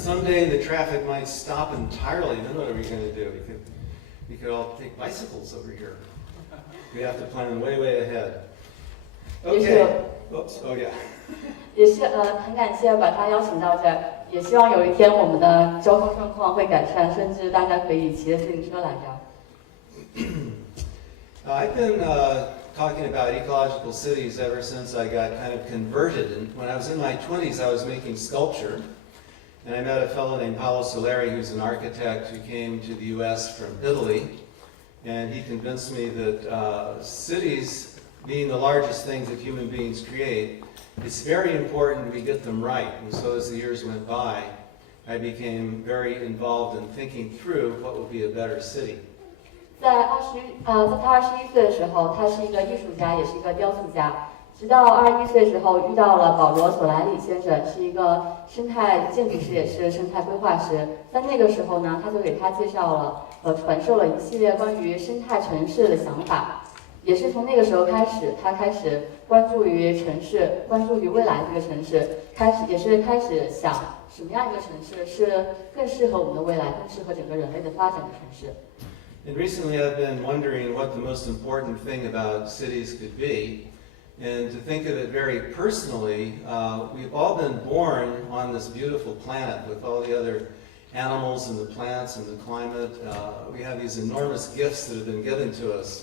Someday the traffic might stop entirely. Then what are we going to do? We could all take bicycles over here. We have to plan way, way ahead. Okay. Oops. Oh yeah. 也是很感谢把他邀请到这儿，也希望有一天我们的交通状况会改善，甚至大家可以骑着自行车来这儿。I've been talking about ecological cities ever since I got kind of converted. And when I was in my 20s, I was making sculpture. And I met a fellow named Paolo Soleri, who's an architect who came to the U.S. from Italy. And he convinced me that cities, being the largest things that human beings create, it's very important we get them right. And so as the years went by, I became very involved in thinking through what would be a better city. 在他21岁的时候，他是一个艺术家，也是一个雕塑家。直到21岁的时候，遇到了保罗·索莱里先生，是一个生态建筑师，也是生态规划师。在那个时候呢，他就给他介绍了传授了一系列关于生态城市的想法。也是从那个时候开始，他开始关注于城市，关注于未来这个城市，开始想什么样一个城市是更适合我们的未来，更适合整个人类的发展的城市。And recently I've been wondering what the most important thing about cities could be. And to think of it very personally, we've all been born on this beautiful planet with all the other animals and the plants and the climate. We have these enormous gifts that have been given to us.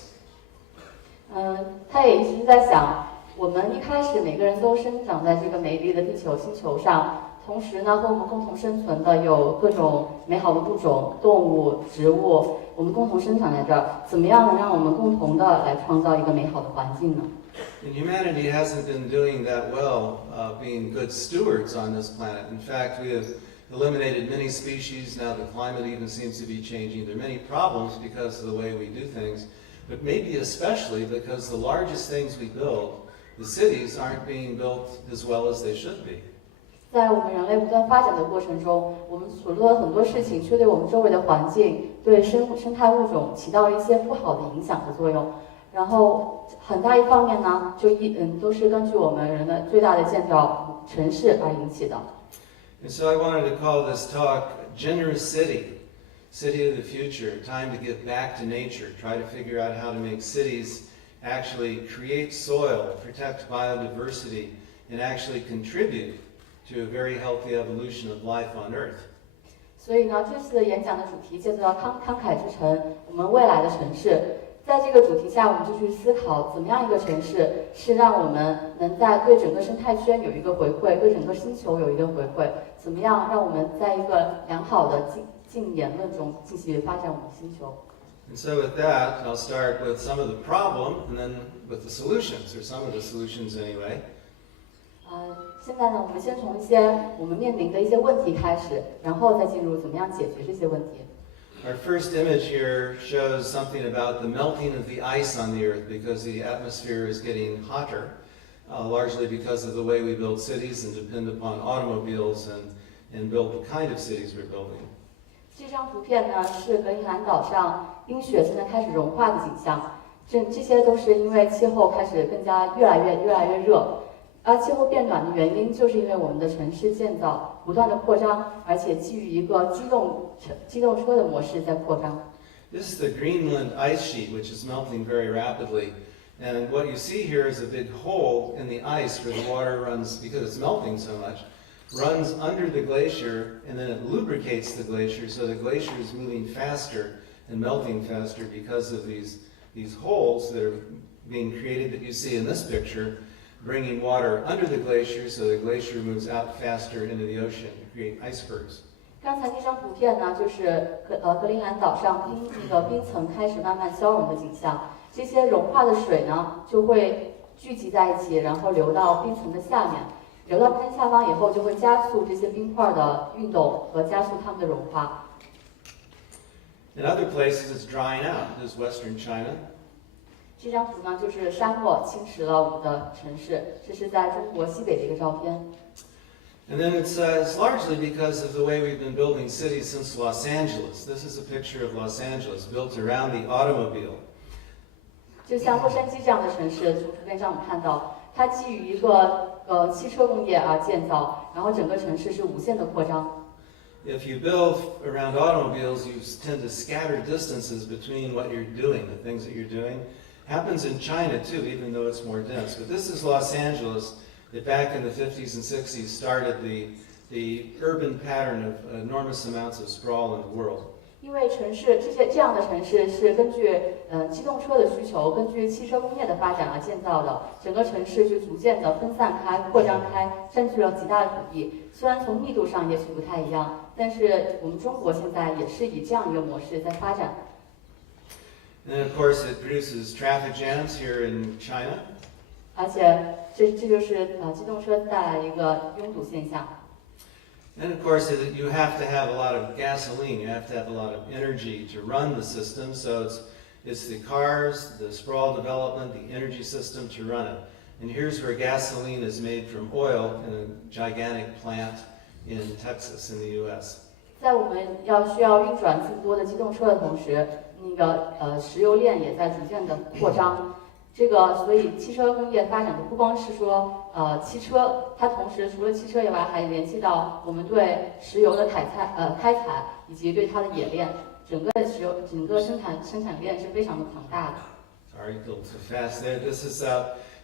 他也一直在想，我们一开始每个人都生长在这个美丽的地球星球上。同时呢，和我们共同生存的有各种美好的物种、动物、植物，我们共同生长在这儿。怎么样能让我们共同的来创造一个美好的环境呢？ And humanity hasn't been doing that well, being good stewards on this planet. In fact, we have eliminated many species. Now the climate even seems to be changing. There are many problems because of the way we do things, but maybe especially because the largest things we build, the cities, aren't being built as well as they should be. 在我们人类不断发展的过程中，我们所做的很多事情却对我们周围的环境、对生态物种起到了一些不好的影响和作用。然后很大一方面呢，都是根据我们人的最大的建造城市而引起的。And so I wanted to call this talk Generous City, City of the Future, time to get back to nature, try to figure out how to make cities actually create soil, protect biodiversity, and actually contribute to a very healthy evolution of life on Earth. 所以呢，这次的演讲的主题叫做慷慨之城，我们未来的城市。在这个主题下，我们就去思考，怎么样一个城市是让我们能在对整个生态圈有一个回馈，对整个星球有一个回馈？怎么样让我们在一个良好的进言论中继续发展我们的星球？ And so with that, I'll start with some of the problem and then with the solutions, or some of the solutions anyway. 现在呢，我们先从一些我们面临的一些问题开始，然后再进入怎么样解决这些问题。Our first image here shows something about the melting of the ice on the Earth because the atmosphere is getting hotter, largely because of the way we build cities and depend upon automobiles and build the kind of cities we're building. 这张图片呢是格陵兰岛上冰雪现在开始融化的景象，这些都是因为气候开始越来越热。而气候变暖的原因，就是因为我们的城市建造不断的扩张，而且基于一个机动车的模式在扩张。This is the Greenland ice sheet, which is melting very rapidly. And what you see here is a big hole in the ice where the water runs, because it's melting so much, runs under the glacier, and then it lubricates the glacier, so the glacier is moving faster and melting faster because of these holes that are being created that you see in this picture, bringing water under the glacier so the glacier moves out faster into the ocean to create icebergs. 刚才那张图片呢，就是格陵兰岛上冰层开始慢慢消融的景象。这些融化的水呢，就会聚集在一起，然后流到冰层的下面。流到冰层下方以后，就会加速这些冰块的运动和加速它们的融化。In other places, it's drying out. There's Western China. 这张图呢，就是沙漠侵蚀了我们的城市，这是在中国西北的一个照片。And then it's largely because of the way we've been building cities since Los Angeles. This is a picture of Los Angeles built around the automobile. 就像洛杉矶这样的城市，从图片上我们看到，它基于一个汽车工业而建造，然后整个城市是无限的扩张。if you build around automobiles, you tend to scatter distances between what you're doing, the things that you're doing. Happens in China too, even though it's more dense. But this is Los Angeles, that back in the 50s and 60s started the urban pattern of enormous amounts of sprawl in the world. 因为这样的城市是根据机动车的需求，根据汽车工业的发展而建造的，整个城市就逐渐的分散开、扩张开，占据了极大的土地。虽然从密度上也许不太一样，但是我们中国现在也是以这样一个模式在发展。And of course, it produces traffic jams here in China. 而且这就是机动车带来一个拥堵现象。And of course, you have to have a lot of gasoline. You have to have a lot of energy to run the system. So it's the cars, the sprawl development, the energy system to run it. And here's where gasoline is made from oil in a gigantic plant in Texas, in the U.S. 在我们需要运转更多的机动车的同时，那个石油链也在逐渐的扩张。所以汽车工业发展的不光是说汽车，它同时除了汽车以外，还联系到我们对石油的开采以及对它的冶炼，整个生产链是非常的庞大的。Sorry, a little too fast there. This is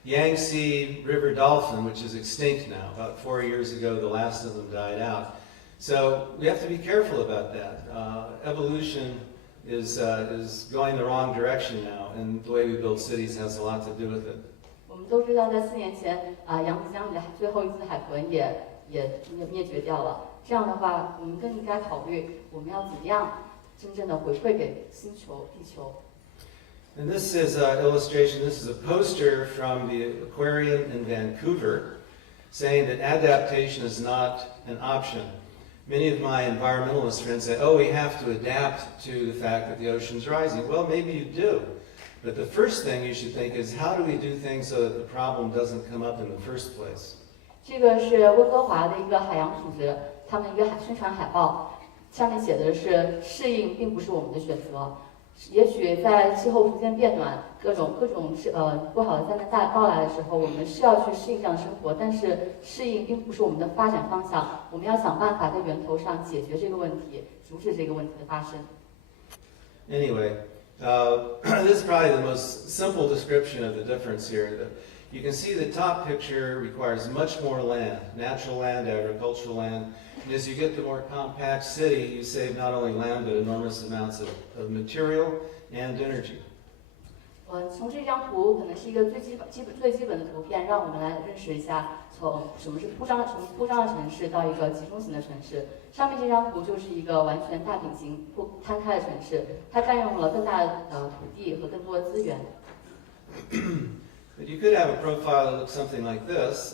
Yangtze River dolphin, which is extinct now. About 4 years ago, the last of them died out. So we have to be careful about that. Evolution is going the wrong direction now, and the way we build cities has a lot to do with it. 我们都知道，在4年前扬子江里的最后一只海豚也灭绝掉了。这样的话，我们更应该考虑我们要怎么样真正的回馈给星球、地球。And this is an illustration. This is a poster from the aquarium in Vancouver, saying that adaptation is not an option. Many of my environmentalist friends say, oh, we have to adapt to the fact that the ocean's rising. Well, maybe you do. But the first thing you should think is, how do we do things so that the problem doesn't come up in the first place? 这个是温哥华的一个海洋组织，他们一个宣传海报，上面写的是适应并不是我们的选择。也许在气候逐渐变暖，各种不好的灾难到来的时候，我们是要去适应这样的生活，但是适应并不是我们的发展方向。我们要想办法在源头上解决这个问题，阻止这个问题的发生。Anyway, this is probably the most simple description of the difference here. You can see the top picture requires much more land, natural land, agricultural land. And as you get to more compact city, you save not only land, but enormous amounts of material and energy. 从这张图可能是一个最基本的图片，让我们来认识一下从什么是铺张的城市到一个集中型的城市。上面这张图就是一个完全大饼型摊开的城市，它占用了更大的土地和更多的资源。But you could have a profile that looks something like this,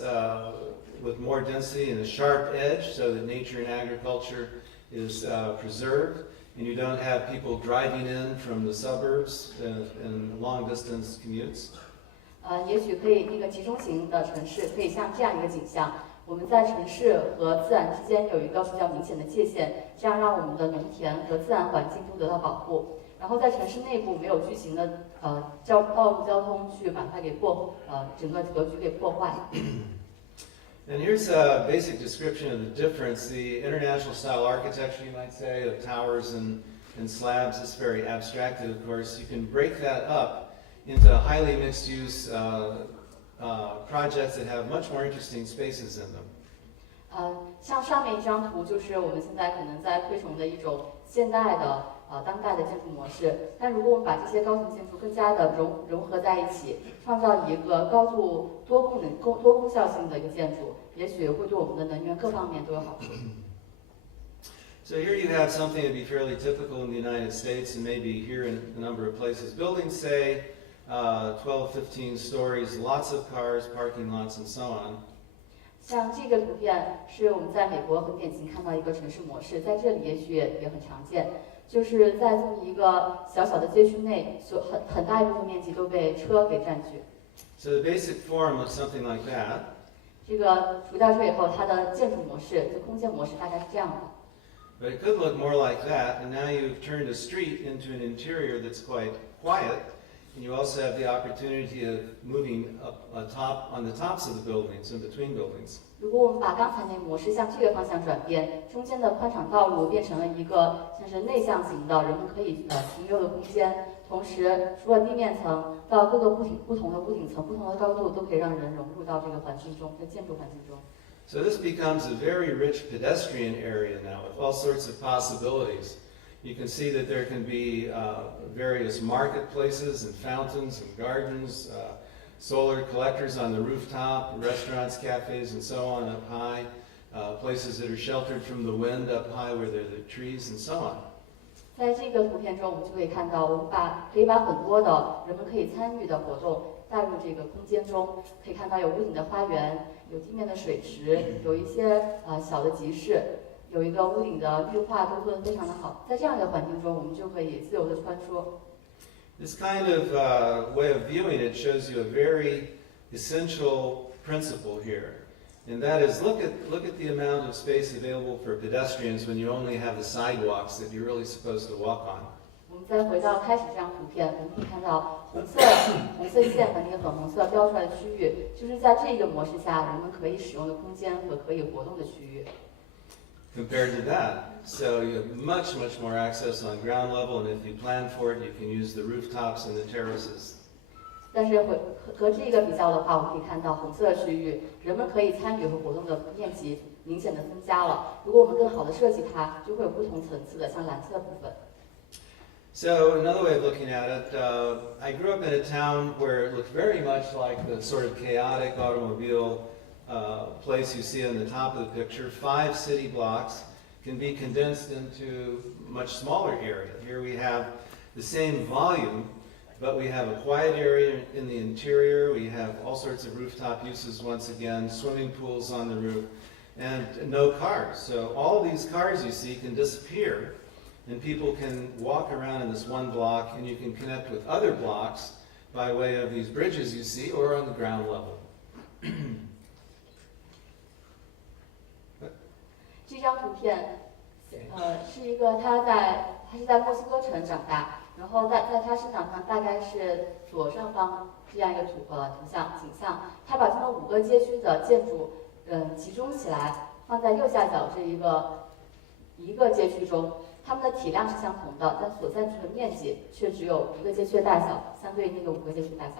with more density and a sharp edge, so that nature and agriculture is preserved. And you don't have people driving in from the suburbs in long-distance commutes. 也许可以那个集中型的城市可以像这样一个景象，我们在城市和自然之间有一个比较明显的界限，这样让我们的农田和自然环境都得到保护。然后在城市内部没有巨型的道路交通去把它给整个格局给破坏。And here's a basic description of the difference. The international style architecture, you might say, of towers and slabs is very abstracted, of course. You can break that up into highly mixed use projects that have much more interesting spaces in them. 像上面一张图就是我们现在可能在推崇的一种现代的当代的建筑模式。但如果我们把这些高层建筑更加的融合在一起，创造一个高度多功效性的一个建筑，也许会对我们的能源各方面都有好处。So here you have something that would be fairly typical in the United States and maybe here in a number of places. Buildings say 12, 15 stories, lots of cars, parking lots, and so on. 像这个图片是我们在美国很典型看到一个城市模式，在这里也许也很常见，就是在这么一个小小的街区内，很大一部分面积都被车给占据。So the basic form looks something like that. 这个除掉这以后，它的建筑模式、这空间模式大概是这样的。But it could look more like that, and now you've turned a street into an interior that's quite quiet, And you also have the opportunity of moving up on the tops of the buildings, in between buildings. 如果我们把刚才那个模式向这个方向转变，中间的宽敞道路变成了一个像是内向型的，人们可以停留的空间。同时，除了地面层到各个不同的屋顶层、不同的高度，都可以让人融入到这个环境中，在建筑环境中。So this becomes a very rich pedestrian area now with all sorts of possibilities. You can see that there can be various marketplaces and fountains and gardens, solar collectors on the rooftop, restaurants, cafes, and so on up high, places that are sheltered from the wind up high where there are the trees and so on. 在这个图片中，我们就可以看到，我们可以把很多的人们可以参与的活动带入这个空间中。可以看到有屋顶的花园，有地面的水池，有一些小的集市，有一个屋顶的绿化都做得非常的好。在这样一个环境中，我们就可以自由的穿梭。This kind of way of viewing it shows you a very essential principle here. And that is, look at the amount of space available for pedestrians when you only have the sidewalks that you're really supposed to walk on. 我们再回到开始这张图片，我们可以看到红色线和那个粉红色标出来的区域，就是在这个模式下人们可以使用的空间和可以活动的区域。Compared to that, so you have much more access on ground level, and if you plan for it, you can use the rooftops and the terraces. 但是和这个比较的话，我们可以看到红色的区域，人们可以参与和活动的面积明显的增加了。如果我们更好的设计它，就会有不同层次的，像蓝色的部分。So another way of looking at it, I grew up in a town where it looked very much like the sort of chaotic automobile place you see on the top of the picture. 5 city blocks can be condensed into much smaller area. Here we have the same volume, but we have a quiet area in the interior. We have all sorts of rooftop uses once again, swimming pools on the roof, and no cars. So all these cars you see can disappear, and people can walk around in this one block, and you can connect with other blocks by way of these bridges you see or on the ground level. 这张图片，是一个他是在墨西哥城长大。然后在他生长上大概是左上方这样一个景象，他把这么5个街区的建筑，集中起来，放在右下角这一个街区中，它们的体量是相同的，但所占据的面积却只有1个街区的大小，相对于那个5个街区的大小。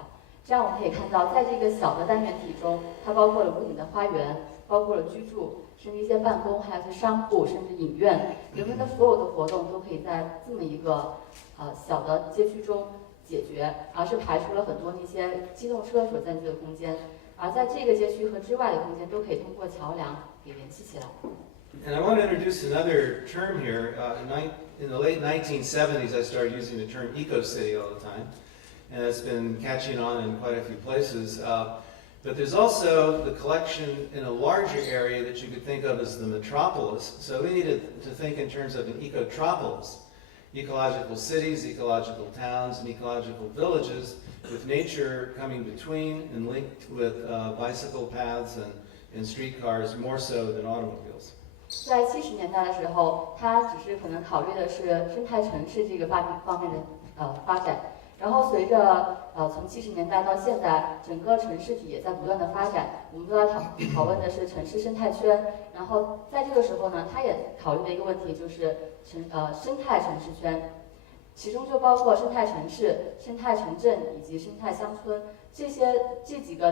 这样我们可以看到，在这个小的单元体中，它包括了屋顶的花园，包括了居住，甚至一些办公，还有一些商铺，甚至影院，人们的所有的活动都可以在这么一个小的街区中解决，而是排除了很多那些机动车所占据的空间，而在这个街区和之外的空间都可以通过桥梁给联系起来。And I want to introduce another term here. In the late 1970s, I started using the term eco-city all the time, and it's been catching on in quite a few places. But there's also the collection in a larger area that you could think of as the metropolis. So we needed to think in terms of an ecotropolis. Ecological cities, ecological towns, and ecological villages with nature coming between and linked with bicycle paths and streetcars more so than automobiles. 在70年代的时候，它只是可能考虑的是生态城市这个方面的发展。然后随着从70年代到现在，整个城市体也在不断的发展。我们都在讨论的是城市生态圈。然后在这个时候呢，它也考虑的一个问题就是生态城市圈，其中就包括生态城市、生态城镇以及生态乡村这几个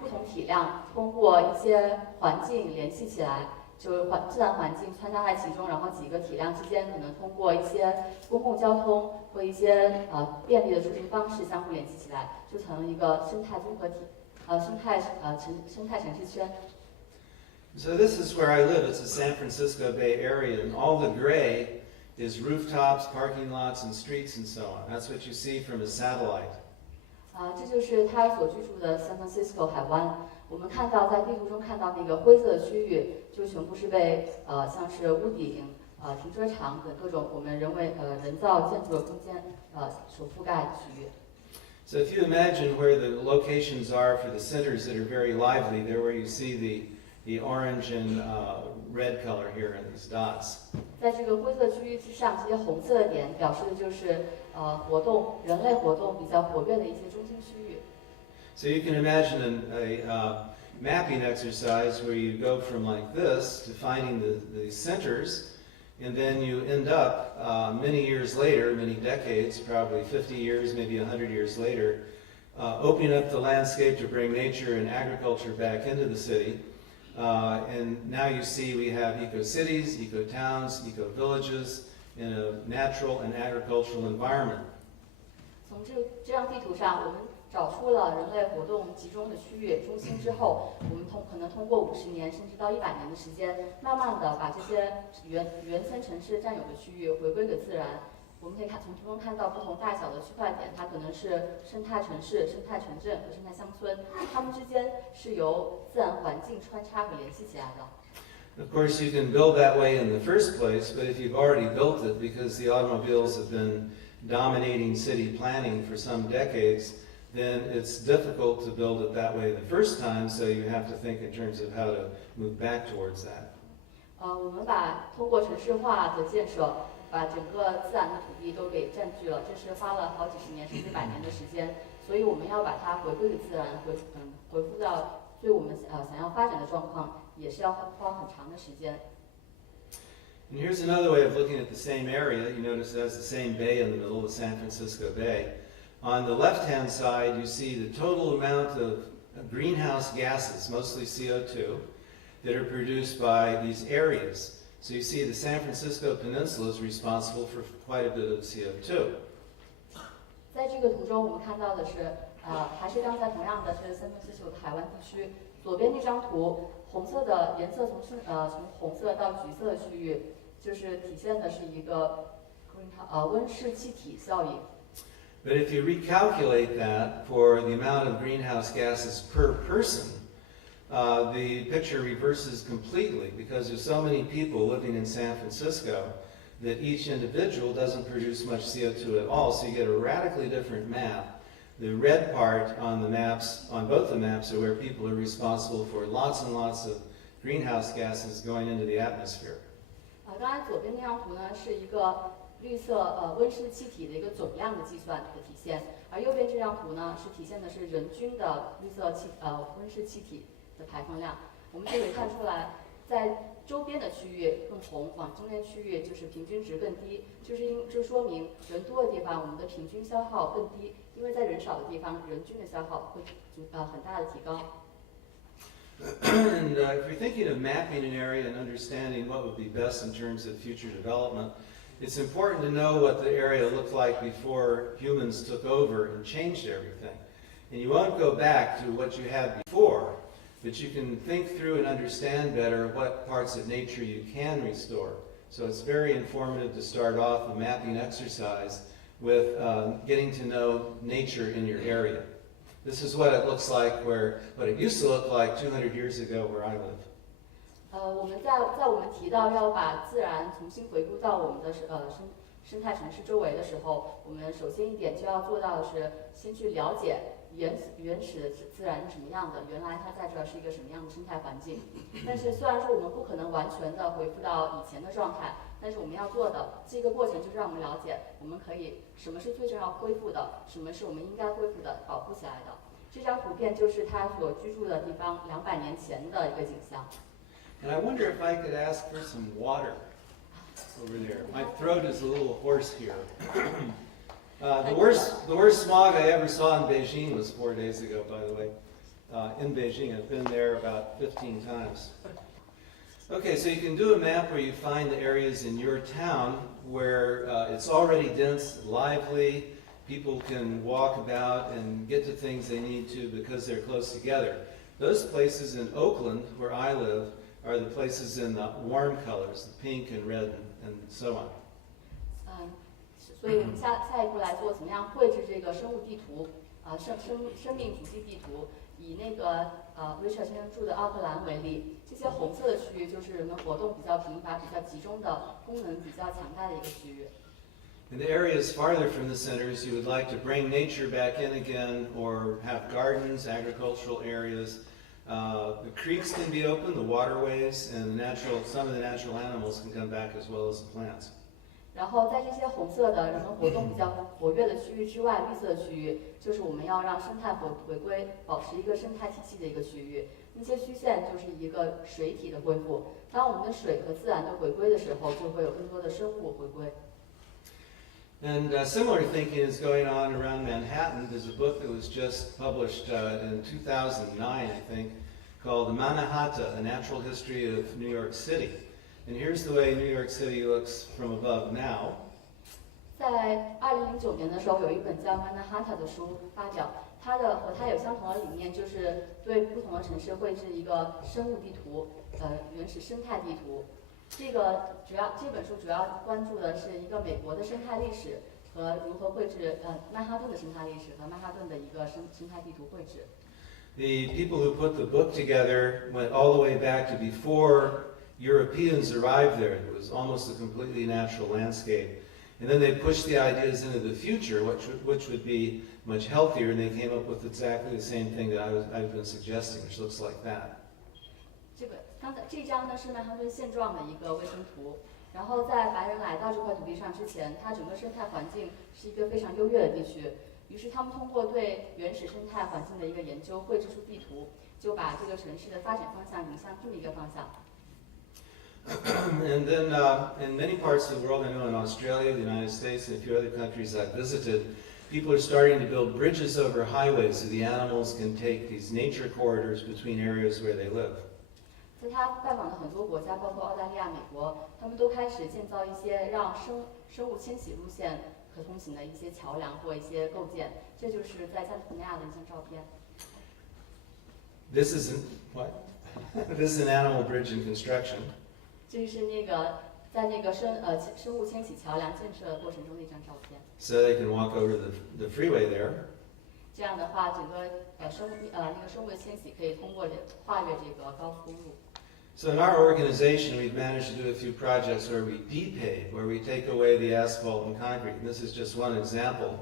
不同体量，通过一些环境联系起来。就是自然环境穿插在其中，然后几个体量之间可能通过一些公共交通或一些便利的出行方式相互联系起来，就成了一个生态综合体，生态城市圈。So this is where I live. It's the San Francisco Bay Area, and all the gray is rooftops, parking lots, and streets, and so on. That's what you see from a satellite. 这就是他所居住的 San Francisco 海湾。我们看到在地图中看到那个灰色的区域，就全部是被像是屋顶、停车场等各种我们人造建筑的空间所覆盖的区域。So if you imagine where the locations are for the centers that are very lively, there where you see the the orange and red color here in these dots. 在这个灰色区域之上，这些红色的点表示的就是人类活动比较活跃的一些中心区域。So you can imagine a mapping exercise where you go from like this to finding the centers, and then you end up many years later, many decades, probably 50 years, maybe 100 years later, opening up the landscape to bring nature and agriculture back into the city. And now you see we have eco-cities, eco-towns, eco-villages in a natural and agricultural environment. 从这张地图上，我们找出了人类活动集中的区域中心之后，我们可能通过50年甚至到100年的时间，慢慢的把这些原先城市占有的区域回归给自然。我们可以从图中看到不同大小的区块点，它可能是生态城市、生态城镇和生态乡村，它们之间是由自然环境穿插和联系起来的。Of course, you can build that way in the first place, but if you've already built it because the automobiles have been dominating city planning for some decades, then it's difficult to build it that way the first time, so you have to think in terms of how to move back towards that. 我们通过城市化的建设，把整个自然的土地都给占据了，这是花了好几十年甚至100年的时间，所以我们要把它回归给自然，回复到对我们想要发展的状况，也是要花很长的时间。And here's another way of looking at the same area. You notice it has the same bay in the middle, the San Francisco Bay. On the left-hand side, you see the total amount of greenhouse gases, mostly CO2, that are produced by these areas. So you see the San Francisco Peninsula is responsible for quite a bit of CO2. 在这个图中，我们看到的是，还是刚才同样的是三藩市的海湾地区。左边那张图，红色的颜色从红色到橘色的区域，就是体现的是一个温室气体效应。But if you recalculate that for the amount of greenhouse gases per person, the picture reverses completely because there's so many people living in San Francisco that each individual doesn't produce much CO2 at all, so you get a radically different map. The red part on the maps, on both the maps, are where people are responsible for lots and lots of greenhouse gases going into the atmosphere. 刚才左边那张图呢是一个绿色温室气体的一个总量的计算的体现，而右边这张图呢是体现的是人均的绿色温室气体的排放量。我们就可以看出来，在周边的区域更红，往中间区域就是平均值更低，这说明人多的地方我们的平均消耗更低，因为在人少的地方人均的消耗会很大的提高。And if you're thinking of mapping an area and understanding what would be best in terms of future development, it's important to know what the area looked like before humans took over and changed everything. And you won't go back to what you had before, but you can think through and understand better what parts of nature you can restore. So it's very informative to start off a mapping exercise with getting to know nature in your area. This is what it looks like what it used to look like 200 years ago where I live. 我们在我们提到要把自然重新回顾到我们的生态城市周围的时候，我们首先一点就要做到的是先去了解原始的自然是什么样的，原来它在这儿是一个什么样的生态环境。但是虽然说我们不可能完全的恢复到以前的状态，但是我们要做的这个过程就是让我们了解，我们可以什么是最重要恢复的，什么是我们应该恢复的、保护起来的。这张图片就是他所居住的地方200年前的一个景象。And I wonder if I could ask for some water over there. My throat is a little hoarse here. The worst smog I ever saw in Beijing was 4 days ago, by the way. In Beijing, I've been there about 15 times. Okay, so you can do a map where you find the areas in your town where it's already dense, lively, people can walk about and get to things they need to because they're close together. Those places in Oakland, where I live, are the places in the warm colors, the pink and red and so on. 所以我们下一步来做怎么样绘制这个生物地图生命足迹地图，以那个Richard 先生住的奥克兰为例，这些红色的区域就是人们活动比较频繁、比较集中的、功能比较强大的一个区域。In the areas farther from the centers, you would like to bring nature back in again or have gardens, agricultural areas, The creeks can be open, the waterways, and some of the natural animals can come back as well as the plants. 然后在这些红色的人们活动比较活跃的区域之外，绿色的区域就是我们要让生态回归，保持一个生态体系的一个区域。那些虚线就是一个水体的恢复。当我们的水和自然都回归的时候，就会有更多的生物回归。And similar thinking is going on around Manhattan. There's a book that was just published in 2009, I think, called Manhattan, A Natural History of New York City. And here's the way New York City looks from above now. 在2009年的时候，有一本叫《曼哈顿》的书发表，和它有相同的理念，就是对不同的城市绘制一个生物地图，原始生态地图。这本书主要关注的是一个美国的生态历史和如何绘制曼哈顿的生态历史和曼哈顿的一个生态地图绘制。The people who put the book together went all the way back to before Europeans arrived there. It was almost a completely natural landscape. And then they pushed the ideas into the future, which would be much healthier, and they came up with exactly the same thing that I've been suggesting, which looks like that. 这张呢是曼哈顿现状的一个卫星图，然后在白人来到这块土地上之前，它整个生态环境是一个非常优越的地区。于是他们通过对原始生态环境的一个研究，绘制出地图，就把这个城市的发展方向引向这么一个方向。And then in many parts of the world, I know in Australia, the United States, and a few other countries I've visited, people are starting to build bridges over highways so the animals can take these nature corridors between areas where they live. 在他拜访的很多国家，包括澳大利亚、美国，他们都开始建造一些让生物迁徙路线可通行的一些桥梁或一些构建。这就是在加利福尼亚的一张照片。This is This is an animal bridge in construction. 这是在生物迁徙桥梁建设过程中的一张照片。So they can walk over the freeway there. 这样的话，整个生物的迁徙可以通过跨越这个高速公路。So in our organization, we've managed to do a few projects where we de-pave, where we take away the asphalt and concrete. And this is just one example.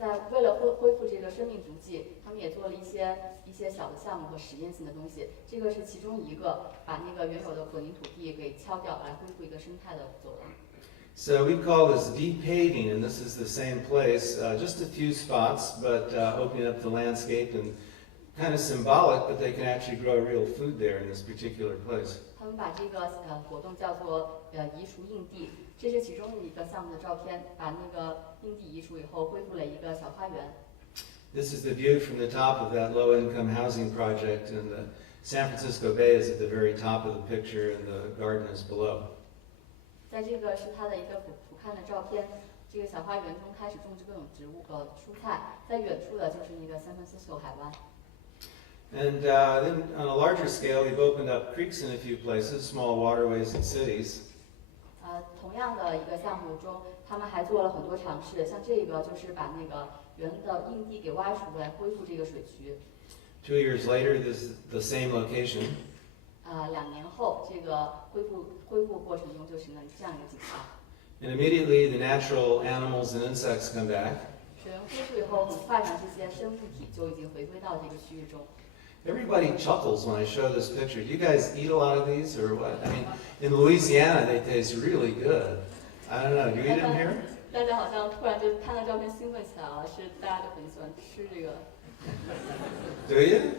为了恢复这个生命足迹，他们也做了一些小的项目和实验性的东西。这个是其中一个，把那个原有的混凝土地给敲掉，来恢复一个生态的走廊。So we call this de-paving, and this is the same place, just a few spots, but opening up the landscape and kind of symbolic, but they can actually grow real food there in this particular place. 他们把这个活动叫做移除硬地，这是其中一个项目的照片，把那个硬地移除以后，恢复了一个小花园。This is the view from the top of that low-income housing project, and the San Francisco Bay is at the very top of the picture, and the garden is below. 在这个是它的一个俯瞰的照片，这个小花园中开始种植各种植物蔬菜，在远处的就是那个 San Francisco 海湾。And then on a larger scale, we've opened up creeks in a few places, small waterways in cities. 同样的一个项目中，他们还做了很多尝试，像这个就是把那个原的硬地给挖出来，恢复这个水渠。2 years later, this is the same location. 2年后，这个恢复过程中就形成这样一个景象。And immediately, the natural animals and insects come back. 水源恢复以后，很快呢，这些生物体就已经回归到这个区域中。Everybody chuckles when I show this picture. Do you guys eat a lot of these or what? I mean, in Louisiana, they taste really good. I don't know. Do you eat them here? 大家好像突然就看到照片兴奋起来了，是大家都很喜欢吃这个。Do you?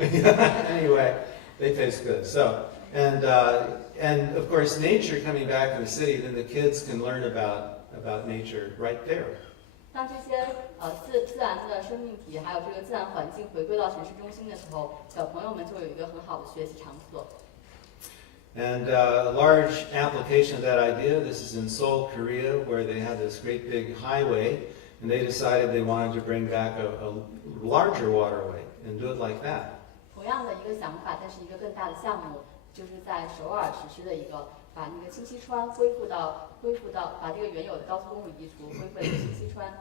Anyway, they taste good. So, and of course, nature coming back in the city, then the kids can learn about nature right there. 当这些自然的生命体还有这个自然环境回归到城市中心的时候，小朋友们就有一个很好的学习场所。And a large application of that idea, this is in Seoul, Korea, where they had this great big highway, and they decided they wanted to bring back a larger waterway and do it like that. 同样的一个想法，但是一个更大的项目，就是在首尔实施的一个，把那个清溪川恢复到，把这个原有的高速公路移除，恢复了一个清溪川。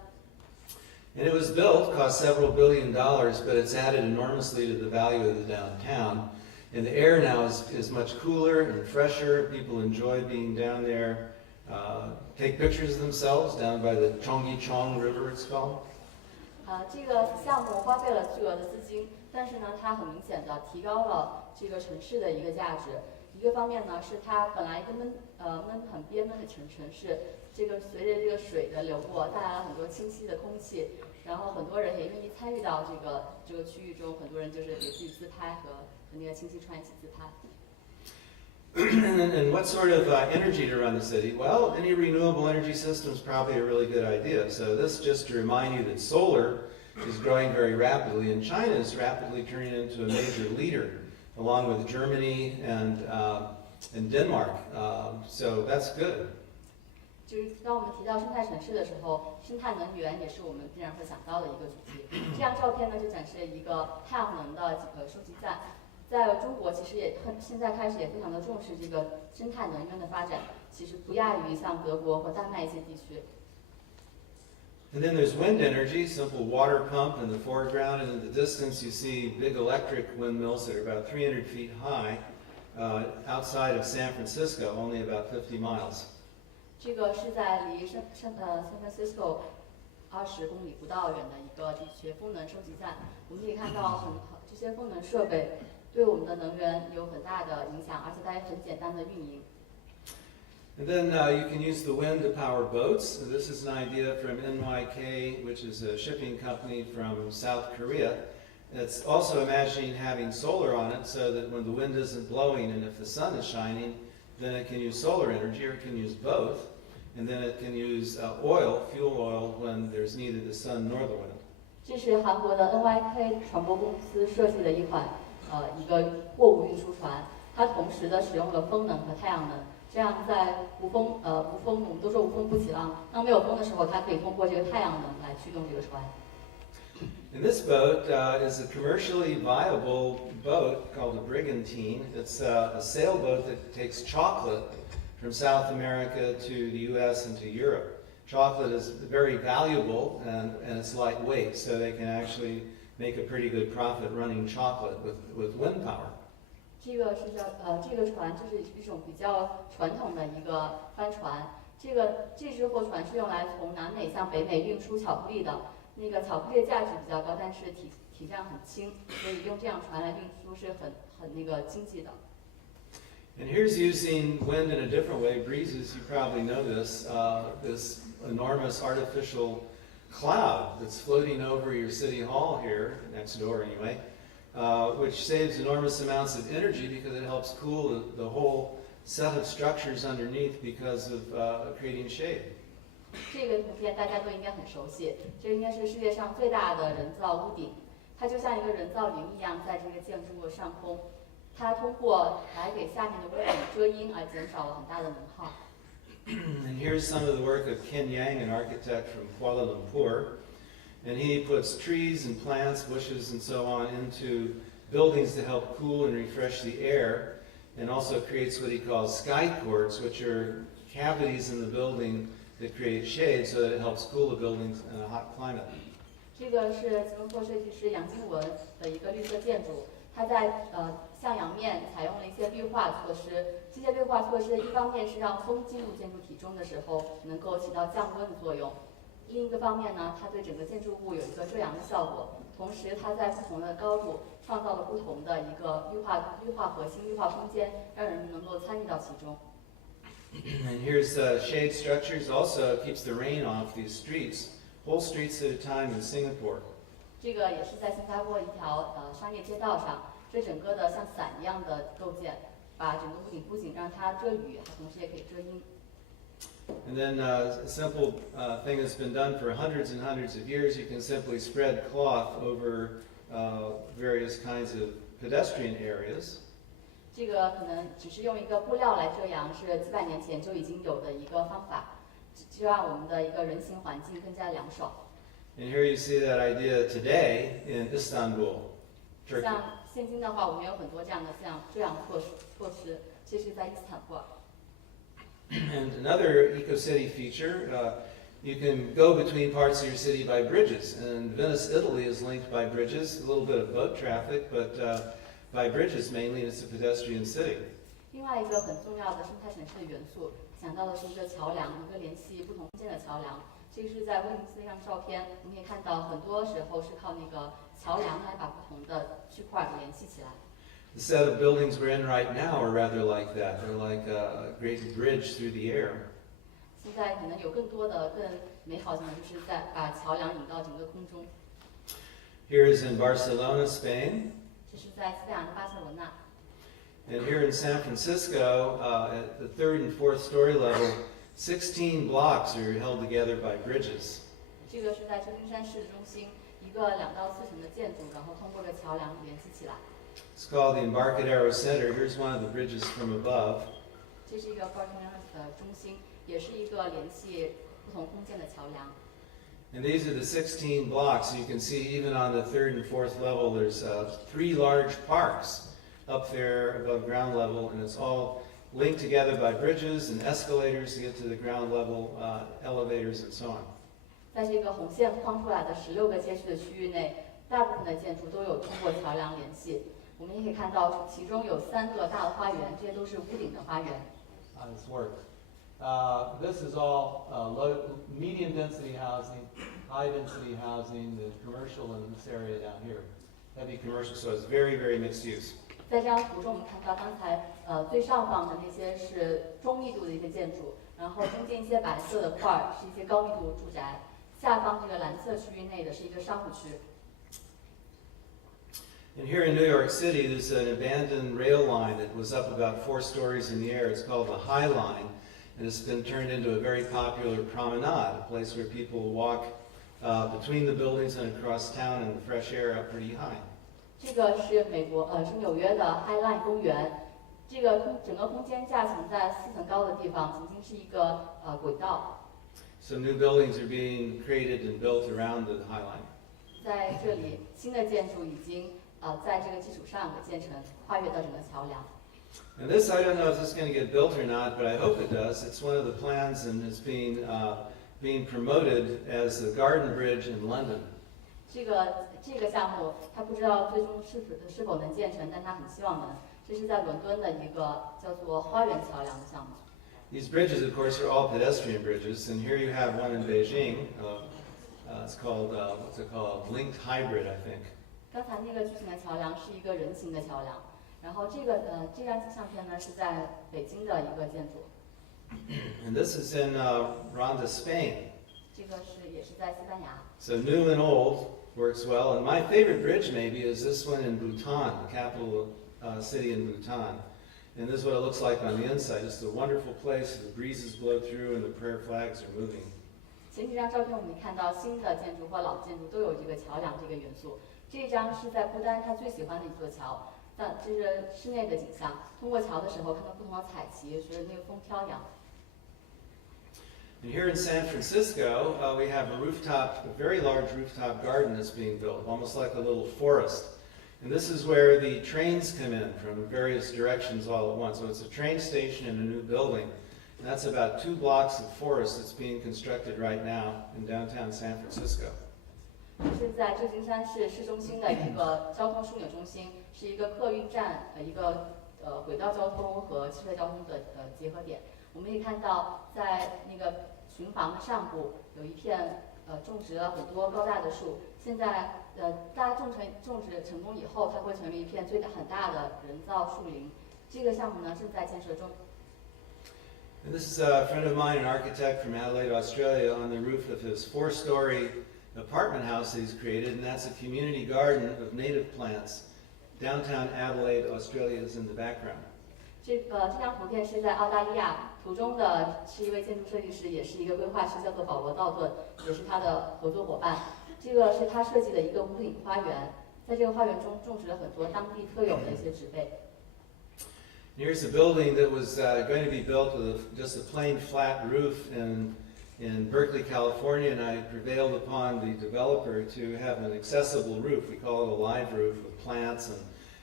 And it was built, cost several $billion, but it's added enormously to the value of the downtown. And the air now is much cooler and fresher. People enjoy being down there, take pictures of themselves down by the Chongyichong River, it's called. 这个项目花费了巨额的资金，但是呢，它很明显的提高了这个城市的一个价值。一个方面呢，是它本来一个很憋闷的城市，这个随着这个水的流过，带来了很多清晰的空气，然后很多人也愿意参与到这个区域中，很多人就是给自己自拍和那个亲戚串一起自拍。And what sort of energy to run the city? Well, any renewable energy system is probably a really good idea. So this just to remind you that solar is growing very rapidly, and China is rapidly turning into a major leader, along with Germany and Denmark. So that's good. 就是当我们提到生态城市的时候，生态能源也是我们必然会想到的一个主题。这张照片呢，就展示了一个太阳能的收集站。在中国，其实现在开始也非常的重视这个生态能源的发展，其实不亚于像德国和丹麦一些地区。And then there's wind energy, simple water pump in the foreground, and in the distance you see big electric windmills that are about 300 feet high outside of San Francisco, only about 50 miles. 这个是在离San Francisco 20公里不到远的一个地区风能收集站，我们可以看到这些风能设备对我们的能源有很大的影响，而且它也很简单的运营。And then you can use the wind to power boats. This is an idea from NYK, which is a shipping company from South Korea. It's also imagining having solar on it so that when the wind isn't blowing and if the sun is shining, then it can use solar energy, or it can use both. And then it can use fuel oil, when there's neither the sun nor the wind. 这是韩国的 NYK 船舶公司设计的一个货物运输船，它同时的使用了风能和太阳能，这样在无风我们都说无风不起浪，当没有风的时候，它可以通过这个太阳能来驱动这个船。And this boat is a commercially viable boat called a brigantine. It's a sailboat that takes chocolate from South America to the U.S. and to Europe. Chocolate is very valuable and it's lightweight, so they can actually make a pretty good profit running chocolate with wind power. 这个船就是一种比较传统的一个帆船。这只货船是用来从南美向北美运输巧克力的。那个巧克力的价值比较高，但是体量很轻，所以用这样船来运输是很那个经济的。And here's using wind in a different way. Breezes, you probably know this. This enormous artificial cloud that's floating over your city hall here, next door anyway, which saves enormous amounts of energy because it helps cool the whole set of structures underneath because of creating shade. 这个图片大家都应该很熟悉，这应该是世界上最大的人造屋顶，它就像一个人造林一样，在这个建筑物上空，它通过来给下面的屋顶遮阴而减少了很大的能耗。And here's some of the work of Ken Yang, an architect from Kuala Lumpur, and he puts trees and plants, bushes, and so on into buildings to help cool and refresh the air, and also creates what he calls sky courts, which are cavities in the building that create shade so that it helps cool the buildings in a hot climate. 这个是吉隆坡设计师杨金文的一个绿色建筑，它在向阳面采用了一些绿化措施。这些绿化措施一方面是让风进入建筑体中的时候能够起到降温的作用，另一个方面呢，它对整个建筑物有一个遮阳的效果。同时，它在不同的高度创造了不同的一个绿化核心、绿化空间，让人们能够参与到其中。And here's shade structures. Also keeps the rain off these streets, whole streets at a time in Singapore. 这个也是在新加坡一条商业街道上，这整个的像伞一样的构建，把整个屋顶不仅让它遮雨，同时也可以遮阴。And then a simple thing that's been done for hundreds and hundreds of years. You can simply spread cloth over various kinds of pedestrian areas. 这个可能只是用一个布料来遮阳，是几百年前就已经有的一个方法，就让我们的一个人行环境更加凉爽。And here you see that idea today in Istanbul, Turkey. 像现今的话，我们有很多这样的遮阳措施，这是在伊斯坦布尔。And another eco-city feature, you can go between parts of your city by bridges. And Venice, Italy is linked by bridges, a little bit of boat traffic, but by bridges mainly, and it's a pedestrian city. 另外一个很重要的生态城市的元素，想到的是一个桥梁，一个联系不同空间的桥梁。这个是在威尼斯那张照片，我们可以看到很多时候是靠那个桥梁来把不同的区块联系起来。The set of buildings we're in right now are rather like that. They're like a great bridge through the air. 现在可能有更多的、更美好的，就是在把桥梁引到整个空中。Here is in Barcelona, Spain. 这是在西班牙的巴塞罗那。And here in San Francisco, at the 3rd and 4th story level, 16 blocks are held together by bridges. 这个是在旧金山市的中心，一个2到4层的建筑，然后通过个桥梁联系起来。It's called the Embarcadero Center. Here's one of the bridges from above. 这是一个 Barcelona 的中心，也是一个联系不同空间的桥梁。And these are the 16 blocks. You can see even on the 3rd and 4th level, there's 3 large parks up there above ground level, and it's all linked together by bridges and escalators to get to the ground level, elevators and so on. 在这个红线框出来的16个街区的区域内，大部分的建筑都有通过桥梁联系。我们也可以看到，其中有3个大的花园，这些都是屋顶的花园。How this works. This is all medium density housing, high density housing, the commercial in this area down here. Heavy commercial, so it's very, very mixed use. 在这张图中，我们看到刚才最上方的那些是中密度的一些建筑，然后中间一些白色的块儿是一些高密度住宅，下方这个蓝色区域内的是一个商务区。And here in New York City, there's an abandoned rail line that was up about 4 stories in the air. It's called the High Line, and it's been turned into a very popular promenade, a place where people walk between the buildings and across town in the fresh air up pretty high. 这个是是纽约的 High Line 公园，这个整个空间架层在4层高的地方，曾经是一个轨道。So new buildings are being created and built around the High Line. 在这里，新的建筑已经在这个基础上给建成，跨越到整个桥梁。And this, I don't know if this is going to get built or not, but I hope it does. It's one of the plans, and it's being promoted as the Garden Bridge in London. 这个项目，他不知道最终是否能建成，但他很希望能。这是在伦敦的一个叫做花园桥梁的项目。These bridges, of course, are all pedestrian bridges, and here you have one in Beijing. It's called, what's it called? Linked hybrid, I think. 刚才那个巨型的桥梁是一个人形的桥梁，然后这张相片呢是在北京的一个建筑。And this is in Ronda, Spain. 这个也是在西班牙。So new and old works well. And my favorite bridge maybe is this one in Bhutan, the capital city in Bhutan. And this is what it looks like on the inside. It's a wonderful place. The breezes blow through and the prayer flags are moving. 前几张照片我们看到新的建筑或老建筑都有这个桥梁这个元素。这张是在不丹他最喜欢的一座桥，这是室内的景象。通过桥的时候看到不同的彩旗，随着那个风飘扬。And here in San Francisco, we have a very large rooftop garden that's being built, almost like a little forest. And this is where the trains come in from various directions all at once. So it's a train station and a new building. And that's about 2 blocks of forest that's being constructed right now in downtown San Francisco. 是在旧金山市市中心的一个交通枢纽中心，是一个客运站，一个轨道交通和汽车交通的结合点。我们可以看到，在那个群房的上部有一片种植了很多高大的树。现在大家种植成功以后，它会成为一片很大的人造树林。这个项目呢正在建设中。And this is a friend of mine, an architect from Adelaide, Australia, on the roof of his 4-story apartment house that he's created, and that's a community garden of native plants. Downtown Adelaide, Australia is in the background. 这张图片是在澳大利亚，图中的是一位建筑设计师，也是一个规划师，叫做保罗·道顿，也是他的合作伙伴。这个是他设计的一个屋顶花园，在这个花园中种植了很多当地特有的一些植被。Here's a building that was going to be built with just a plain flat roof in Berkeley, California, and I prevailed upon the developer to have an accessible roof. We call it a live roof with plants, and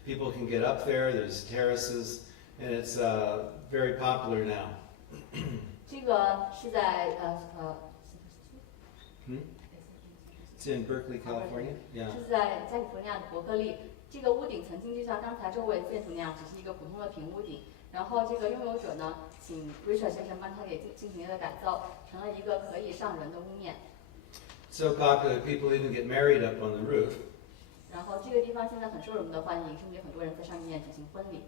people can get up there. There's terraces, and it's very popular now. 这个是在It's in Berkeley, California. Yeah. 是在加利福尼亚的伯克利。这个屋顶曾经就像刚才周围的建筑那样，只是一个普通的平屋顶，然后这个拥有者呢，请 Richard 先生帮他给进行一个改造，成了一个可以上人的屋面。So popular, people even get married up on the roof. 然后这个地方现在很受人们的欢迎，甚至很多人在上面举行婚礼。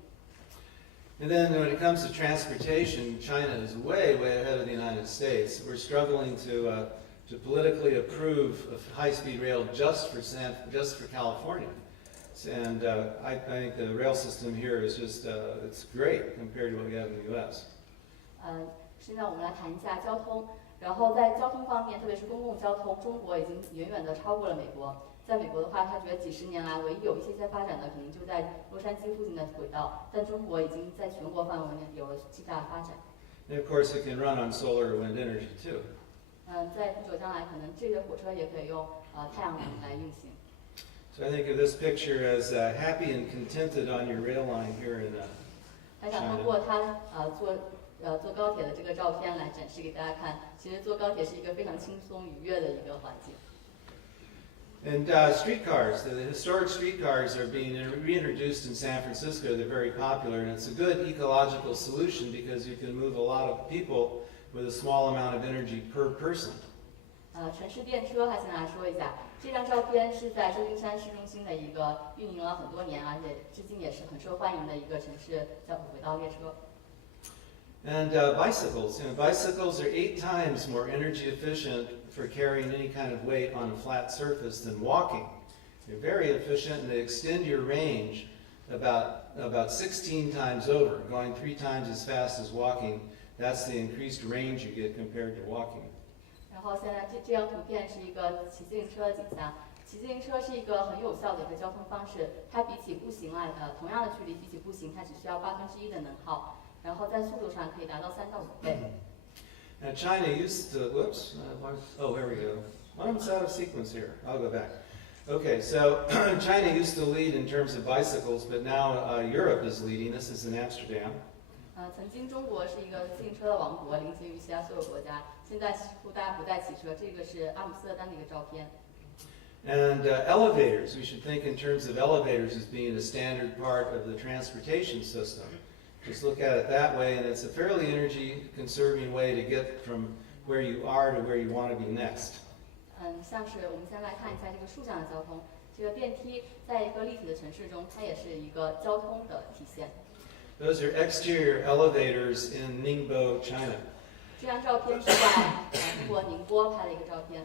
And then when it comes to transportation, China is way, way ahead of the United States. We're struggling to politically approve of high-speed rail just for California. And I think the rail system here is just, it's great compared to what we have in the U.S. 现在我们来谈一下交通。然后在交通方面，特别是公共交通，中国已经远远地超过了美国。在美国的话，他觉得几十年来唯一有一些发展的，可能就在洛杉矶附近的轨道，但中国已经在全国范围内有了巨大的发展。And of course, it can run on solar or wind energy too. 在不久将来，可能这些火车也可以用太阳能来运行。So I think of this picture as happy and contented on your rail line here in 他想通过他坐高铁的这个照片来展示给大家看，其实坐高铁是一个非常轻松愉悦的一个环境。And streetcars, the historic streetcars are being reintroduced in San Francisco. They're very popular, and it's a good ecological solution because you can move a lot of people with a small amount of energy per person. 城市电车还先来说一下，这张照片是在旧金山市中心的一个运营了很多年，而且至今也是很受欢迎的一个城市叫轨道列车。And bicycles. Bicycles are 8 times more energy efficient for carrying any kind of weight on a flat surface than walking. They're very efficient and they extend your range about 16 times over, going 3 times as fast as walking. That's the increased range you get compared to walking. 然后现在这张图片是一个骑自行车的景象。骑自行车是一个很有效的一个交通方式，它比起步行同样的距离比起步行，它只需要1/8的能耗。然后在速度上可以达到3到5倍。Now China used to, here we go. One of them's out of sequence here. I'll go back. Okay, so China used to lead in terms of bicycles, but now Europe is leading. This is in Amsterdam. 曾经中国是一个自行车的王国，领先于其他所有国家。现在几乎大家不再骑车，这个是阿姆斯特丹的一个照片。And elevators, we should think in terms of elevators as being a standard part of the transportation system. Just look at it that way, and it's a fairly energy-conserving way to get from where you are to where you want to be next. 像是我们先来看一下这个竖向的交通。这个电梯在一个立体的城市中，它也是一个交通的体现。Those are exterior elevators in Ningbo, China. 这张照片是在中国宁波拍的一个照片。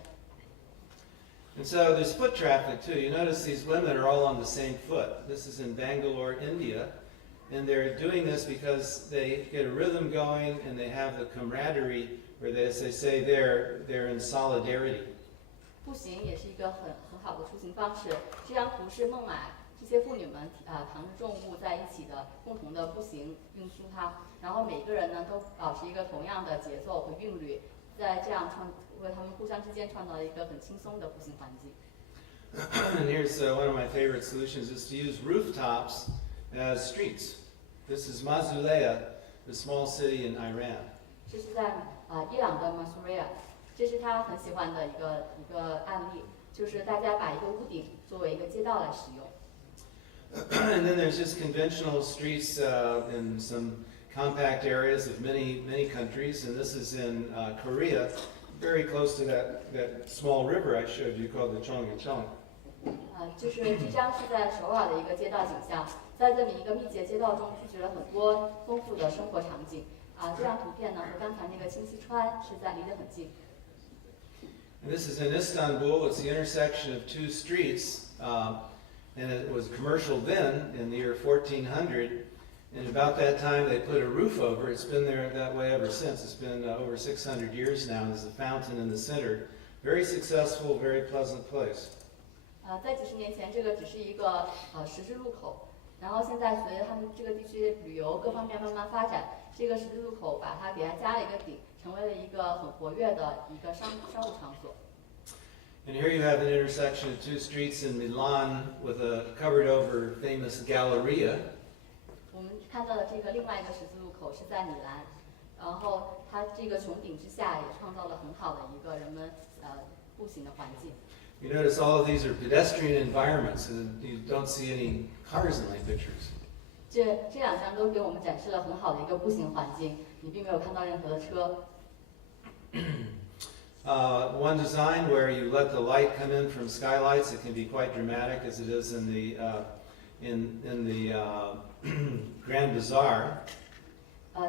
And so there's foot traffic too. You notice these women are all on the same foot. This is in Bangalore, India. And they're doing this because they get a rhythm going and they have the camaraderie, where they, as they say, they're in solidarity. 步行也是一个很好的出行方式。这张图是孟买这些妇女们扛着重物在一起的共同的步行运输它，然后每个人呢都保持一个同样的节奏和韵律，在这样为他们互相之间创造了一个很轻松的步行环境。And here's one of my favorite solutions is to use rooftops as streets. This is Mausolea, the small city in Iran. 这是在伊朗的 Masuria， 这是他很喜欢的一个案例，就是大家把一个屋顶作为一个街道来使用。And then there's just conventional streets in some compact areas of many countries, and this is in Korea, very close to that small river I showed you called the Cheonggyecheon. 就是这张是在首尔的一个街道景象，在这么一个密集街道中聚集了很多丰富的生活场景。这张图片呢和刚才那个清溪川是离得很近。And this is in Istanbul. It's the intersection of 2 streets, and it was commercial then in the year 1400. And about that time, they put a roof over. It's been there that way ever since. It's been over 600 years now. There's a fountain in the center. Very successful, very pleasant place. 在几十年前，这个只是一个十字路口，然后现在随着他们这个地区旅游各方面慢慢发展，这个十字路口给它加了一个顶，成为了一个很活跃的一个商务场所。And here you have an intersection of 2 streets in Milan with a covered-over famous galleria. 我们看到的这个另外一个十字路口是在米兰，然后它这个穹顶之下也创造了很好的一个人们步行的环境。You notice all of these are pedestrian environments, and you don't see any cars in my pictures. 这两张都给我们展示了很好的一个步行环境，你并没有看到任何的车。One design where you let the light come in from skylights. It can be quite dramatic, as it is in the Grand Bazaar.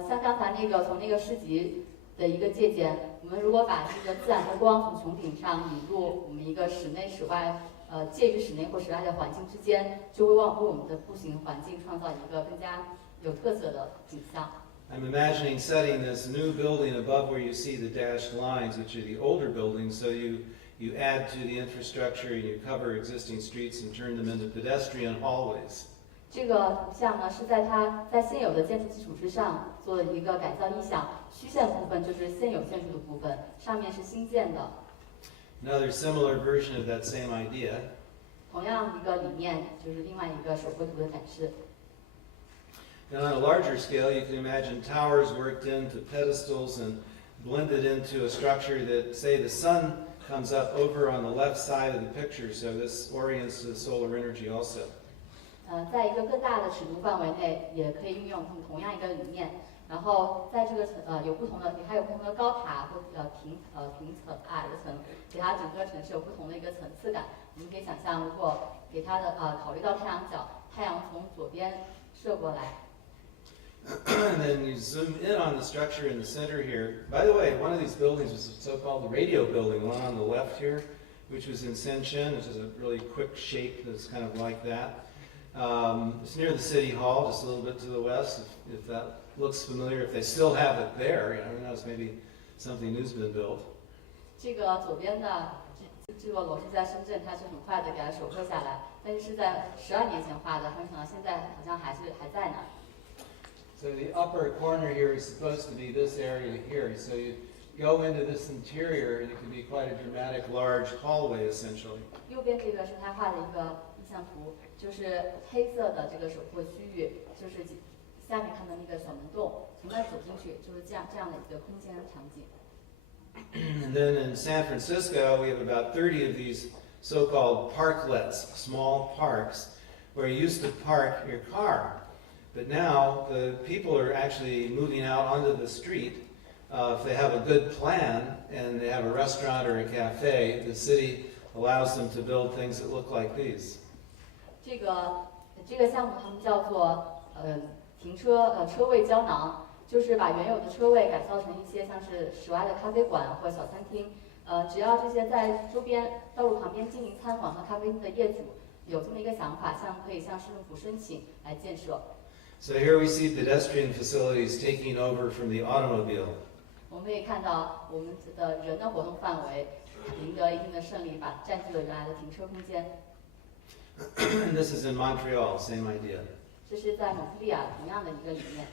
像刚才那个从那个市集的一个借鉴，我们如果把这个自然的光从穹顶上引入我们一个室内室外，介于室内或室外的环境之间，就会为我们的步行环境创造一个更加有特色的景象。I'm imagining setting this new building above where you see the dashed lines, which are the older buildings, so you add to the infrastructure and you cover existing streets and turn them into pedestrian hallways. 这个图像呢是在它在现有的建筑基础之上做了一个改造意向，虚线部分就是现有建筑的部分，上面是新建的。Another similar version of that same idea. 同样一个理念就是另外一个手绘图的展示。And on a larger scale, you can imagine towers worked into pedestals and blended into a structure that, say, the sun comes up over on the left side of the picture, so this orients to the solar energy also. 在一个更大的尺度范围内，也可以运用同样一个理念。然后在这个有不同的，还有不同的高塔或平层矮的层，给它整个城市有不同的一个层次感。我们可以想象，如果给它的考虑到太阳角，太阳从左边射过来。And then you zoom in on the structure in the center here. By the way, one of these buildings was the so-called radio building, the one on the left here, which was in Shenzhen, which is a really quick shape that's kind of like that. It's near the city hall, just a little bit to the west, if that looks familiar, if they still have it there. You know, who knows, maybe something new's been built. 这个左边的这座楼是在深圳，它是很快的给它手绘下来，但是在12年前画的，没想到现在好像还在呢。So the upper corner here is supposed to be this area here. So you go into this interior and it can be quite a dramatic, large hallway essentially. 右边这个是他画的一个意象图，就是黑色的这个手绘区域，就是下面看到那个小门洞，从那儿走进去，就是这样的一个空间场景。And then in San Francisco, we have about 30 of these so-called parklets, small parks, where you used to park your car. But now the people are actually moving out onto the street. If they have a good plan and they have a restaurant or a cafe, the city allows them to build things that look like these. 这个项目他们叫做车位胶囊，就是把原有的车位改造成一些像是室外的咖啡馆或小餐厅。只要这些在周边道路旁边经营餐馆和咖啡厅的业主有这么一个想法，可以向市政府申请来建设。So here we see pedestrian facilities taking over from the automobile. 我们可以看到我们的人的活动范围赢得一定的胜利，占据了原来的停车空间。And this is in Montreal, same idea. 这是在蒙特利尔同样的一个理念。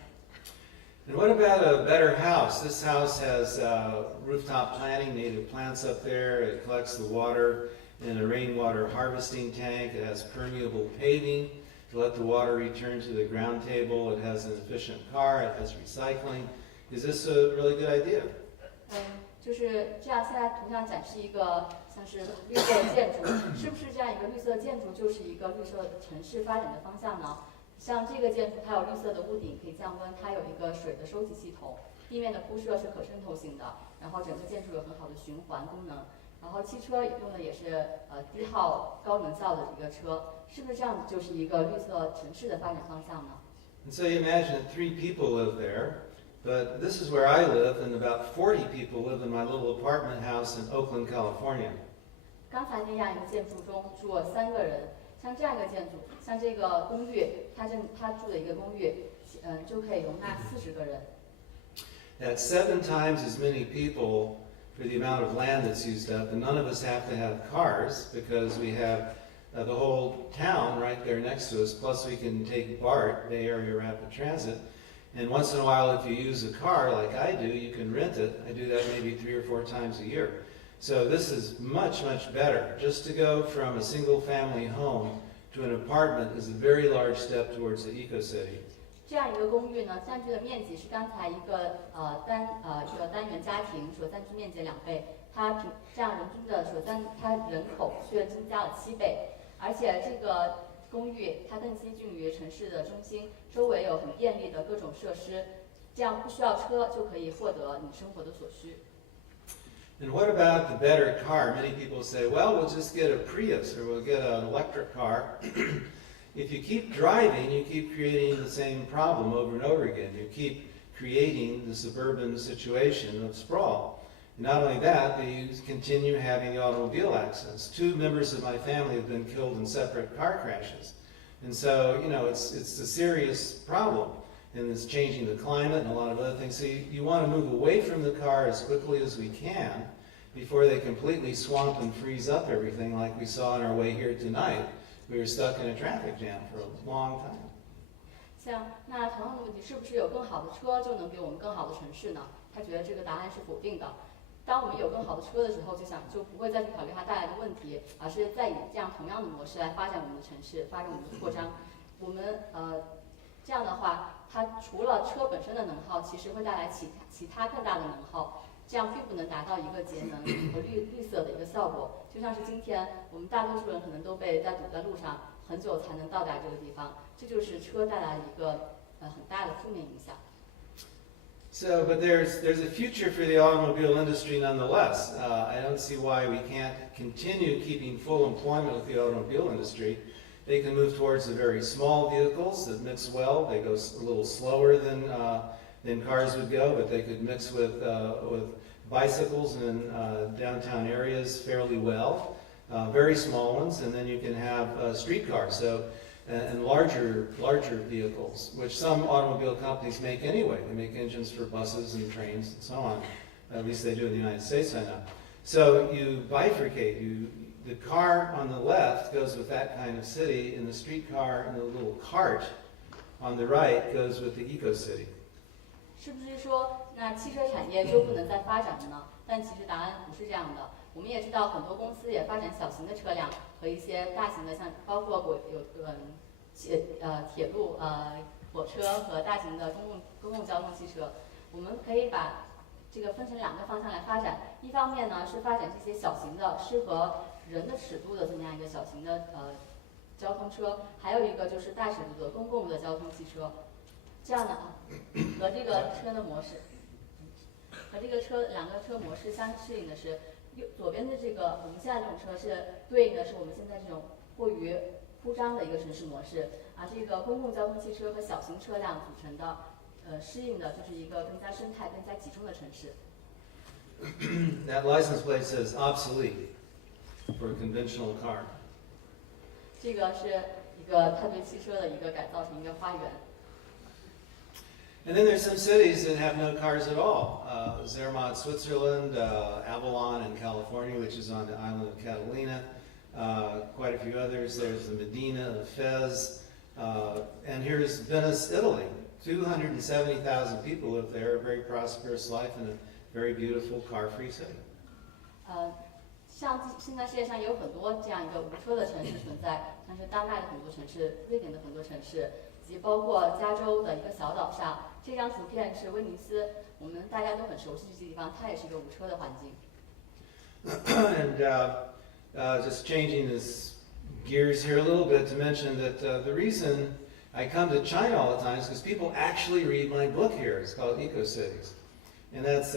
And what about a better house? This house has rooftop planting, native plants up there. It collects the water in a rainwater harvesting tank. It has permeable paving to let the water return to the ground table. It has an efficient car. It has recycling. Is this a really good idea? 就是这样。现在图像展示一个像是绿色建筑，是不是这样一个绿色建筑就是一个绿色城市发展的方向呢？像这个建筑，它有绿色的屋顶，可以降温，它有一个水的收集系统，地面的铺设是可渗透性的，然后整个建筑有很好的循环功能。然后汽车用的也是低耗高能效的一个车，是不是这样就是一个绿色城市的发展方向呢？ And so you imagine that 3 people live there, but this is where I live, and about 40 people live in my little apartment house in Oakland, California. 刚才那样一个建筑中住了3个人，像这样一个建筑，像这个公寓，他住的一个公寓，就可以容纳40个人。That's 7 times as many people for the amount of land that's used up, and none of us have to have cars because we have the whole town right there next to us, plus we can take BART, Bay Area Rapid Transit, and once in a while if you use a car like I do, you can rent it. I do that maybe 3 or 4 times a year. So this is much, much better. Just to go from a single family home to an apartment is a very large step towards the eco-city. 这样一个公寓呢，占据的面积是刚才一个单元家庭所占据面积的2倍，它这样人均的它人口却增加了7倍，而且这个公寓，它更接近于城市的中心，周围有很便利的各种设施，这样不需要车就可以获得你生活的所需。And what about the better car? Many people say, well, we'll just get a Prius or we'll get an electric car. If you keep driving, you keep creating the same problem over and over again. You keep creating the suburban situation of sprawl. And not only that, but you continue having the automobile accidents. 2 members of my family have been killed in separate car crashes. And so, it's a serious problem. And it's changing the climate and a lot of other things. So you want to move away from the car as quickly as we can before they completely swamp and freeze up everything like we saw on our way here tonight. We were stuck in a traffic jam for a long time. 像那同样的问题，是不是有更好的车就能给我们更好的城市呢？他觉得这个答案是否定的。当我们有更好的车的时候，就不会再去考虑它带来的问题，而是再以这样同样的模式来发展我们的城市，发展我们的扩张。我们这样的话，它除了车本身的能耗，其实会带来其他更大的能耗，这样并不能达到一个节能和绿色的一个效果。就像是今天我们大多数人可能都被堵在路上，很久才能到达这个地方，这就是车带来一个很大的负面影响。So, but there's a future for the automobile industry nonetheless. I don't see why we can't continue keeping full employment with the automobile industry. They can move towards the very small vehicles that mix well. They go a little slower than cars would go, but they could mix with bicycles in downtown areas fairly well. Very small ones, and then you can have streetcars. So. And larger vehicles, which some automobile companies make anyway. They make engines for buses and trains and so on. At least they do in the United States, I know. So you bifurcate. The car on the left goes with that kind of city, and the streetcar and the little cart on the right goes with the eco-city. 是不是说那汽车产业就不能再发展了呢？但其实答案不是这样的。我们也知道很多公司也发展小型的车辆和一些大型的，像包括铁路、火车和大型的公共交通汽车。我们可以把这个分成2个方向来发展。一方面呢是发展这些小型的、适合人的尺度的这么样一个小型的交通车，还有一个就是大尺度的公共的交通汽车。这样的和这个车的模式，和这个2个车模式相适应的是，左边的这个我们现在这种车是对应的是我们现在这种过于铺张的一个城市模式，而这个公共交通汽车和小型车辆组成的，适应的就是一个更加生态、更加集中的城市。That license plate says obsolete for a conventional car. 这个是一个它对汽车的一个改造成一个花园。And then there's some cities that have no cars at all. Zermatt, Switzerland, Avalon in California, which is on the island of Catalina. Quite a few others. There's the Medina of Fez. And here's Venice, Italy. 270,000 people live there, a very prosperous life in a very beautiful car-free city. 像现在世界上有很多这样一个无车的城市存在，像是丹麦的很多城市、瑞典的很多城市，以及包括加州的一个小岛上。这张图片是威尼斯，我们大家都很熟悉这些地方，它也是一个无车的环境。And just changing this gears here a little bit to mention that the reason I come to China all the time is because people actually read my book here. It's called Eco Cities, and that's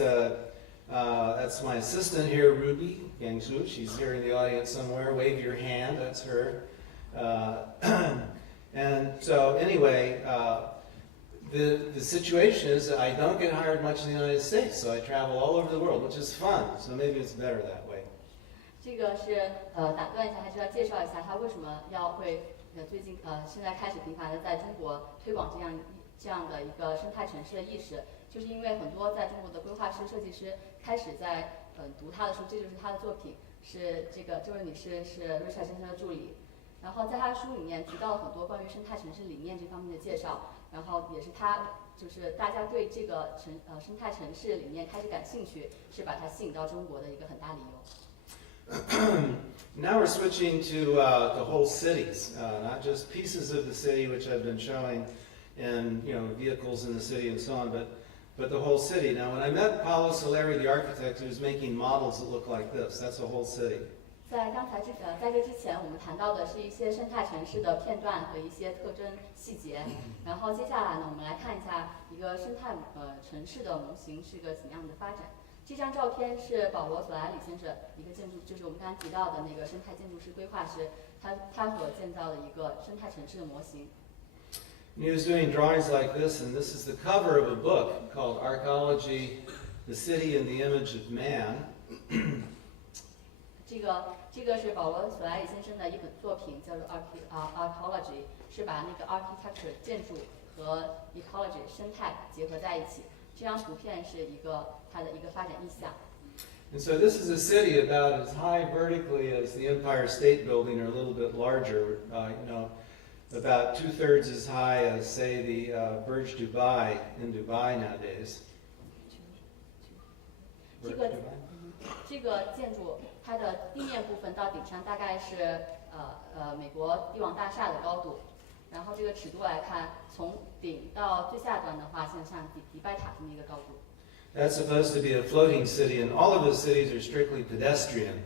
my assistant here, Ruby Gangsu. She's here in the audience somewhere. Wave your hand. That's her. And so anyway. The situation is that I don't get hired much in the United States, so I travel all over the world, which is fun. So maybe it's better that way. 这个是打断一下，还是要介绍一下他为什么会最近现在开始频繁的在中国推广这样的一个生态城市的意识，就是因为很多在中国的规划师、设计师开始在读他的书，这就是他的作品，是这个这位女士是瑞莎先生的助理。然后在他的书里面提到很多关于生态城市理念这方面的介绍，然后也是他就是大家对这个生态城市理念开始感兴趣，是把它吸引到中国的一个很大理由。Now we're switching to the whole cities, not just pieces of the city, which I've been showing, and vehicles in the city and so on, but the whole city. Now, when I met Paolo Soleri, the architect, who was making models that look like this, that's a whole city. 在这之前，我们谈到的是一些生态城市的片段和一些特征细节。然后接下来呢，我们来看一下一个生态城市的模型是个怎么样的发展。这张照片是保罗·索莱里先生一个建筑，就是我们刚刚提到的那个生态建筑师规划师，他所建造的一个生态城市的模型。He was doing drawings like this, and this is the cover of a book called Archaeology, the City in the Image of Man. 这个是保罗·索莱里先生的一本作品，叫做 Archaeology， 是把那个 architecture 建筑和 ecology 生态结合在一起。这张图片是它的一个发展意向。And so this is a city about as high vertically as the Empire State Building, or a little bit larger. About 2/3 as high as, say, the Burj Dubai in Dubai nowadays. 这个建筑它的地面部分到顶上大概是美国帝王大厦的高度，然后这个尺度来看，从顶到最下端的话，像迪拜塔这么一个高度。That's supposed to be a floating city, and all of the cities are strictly pedestrian.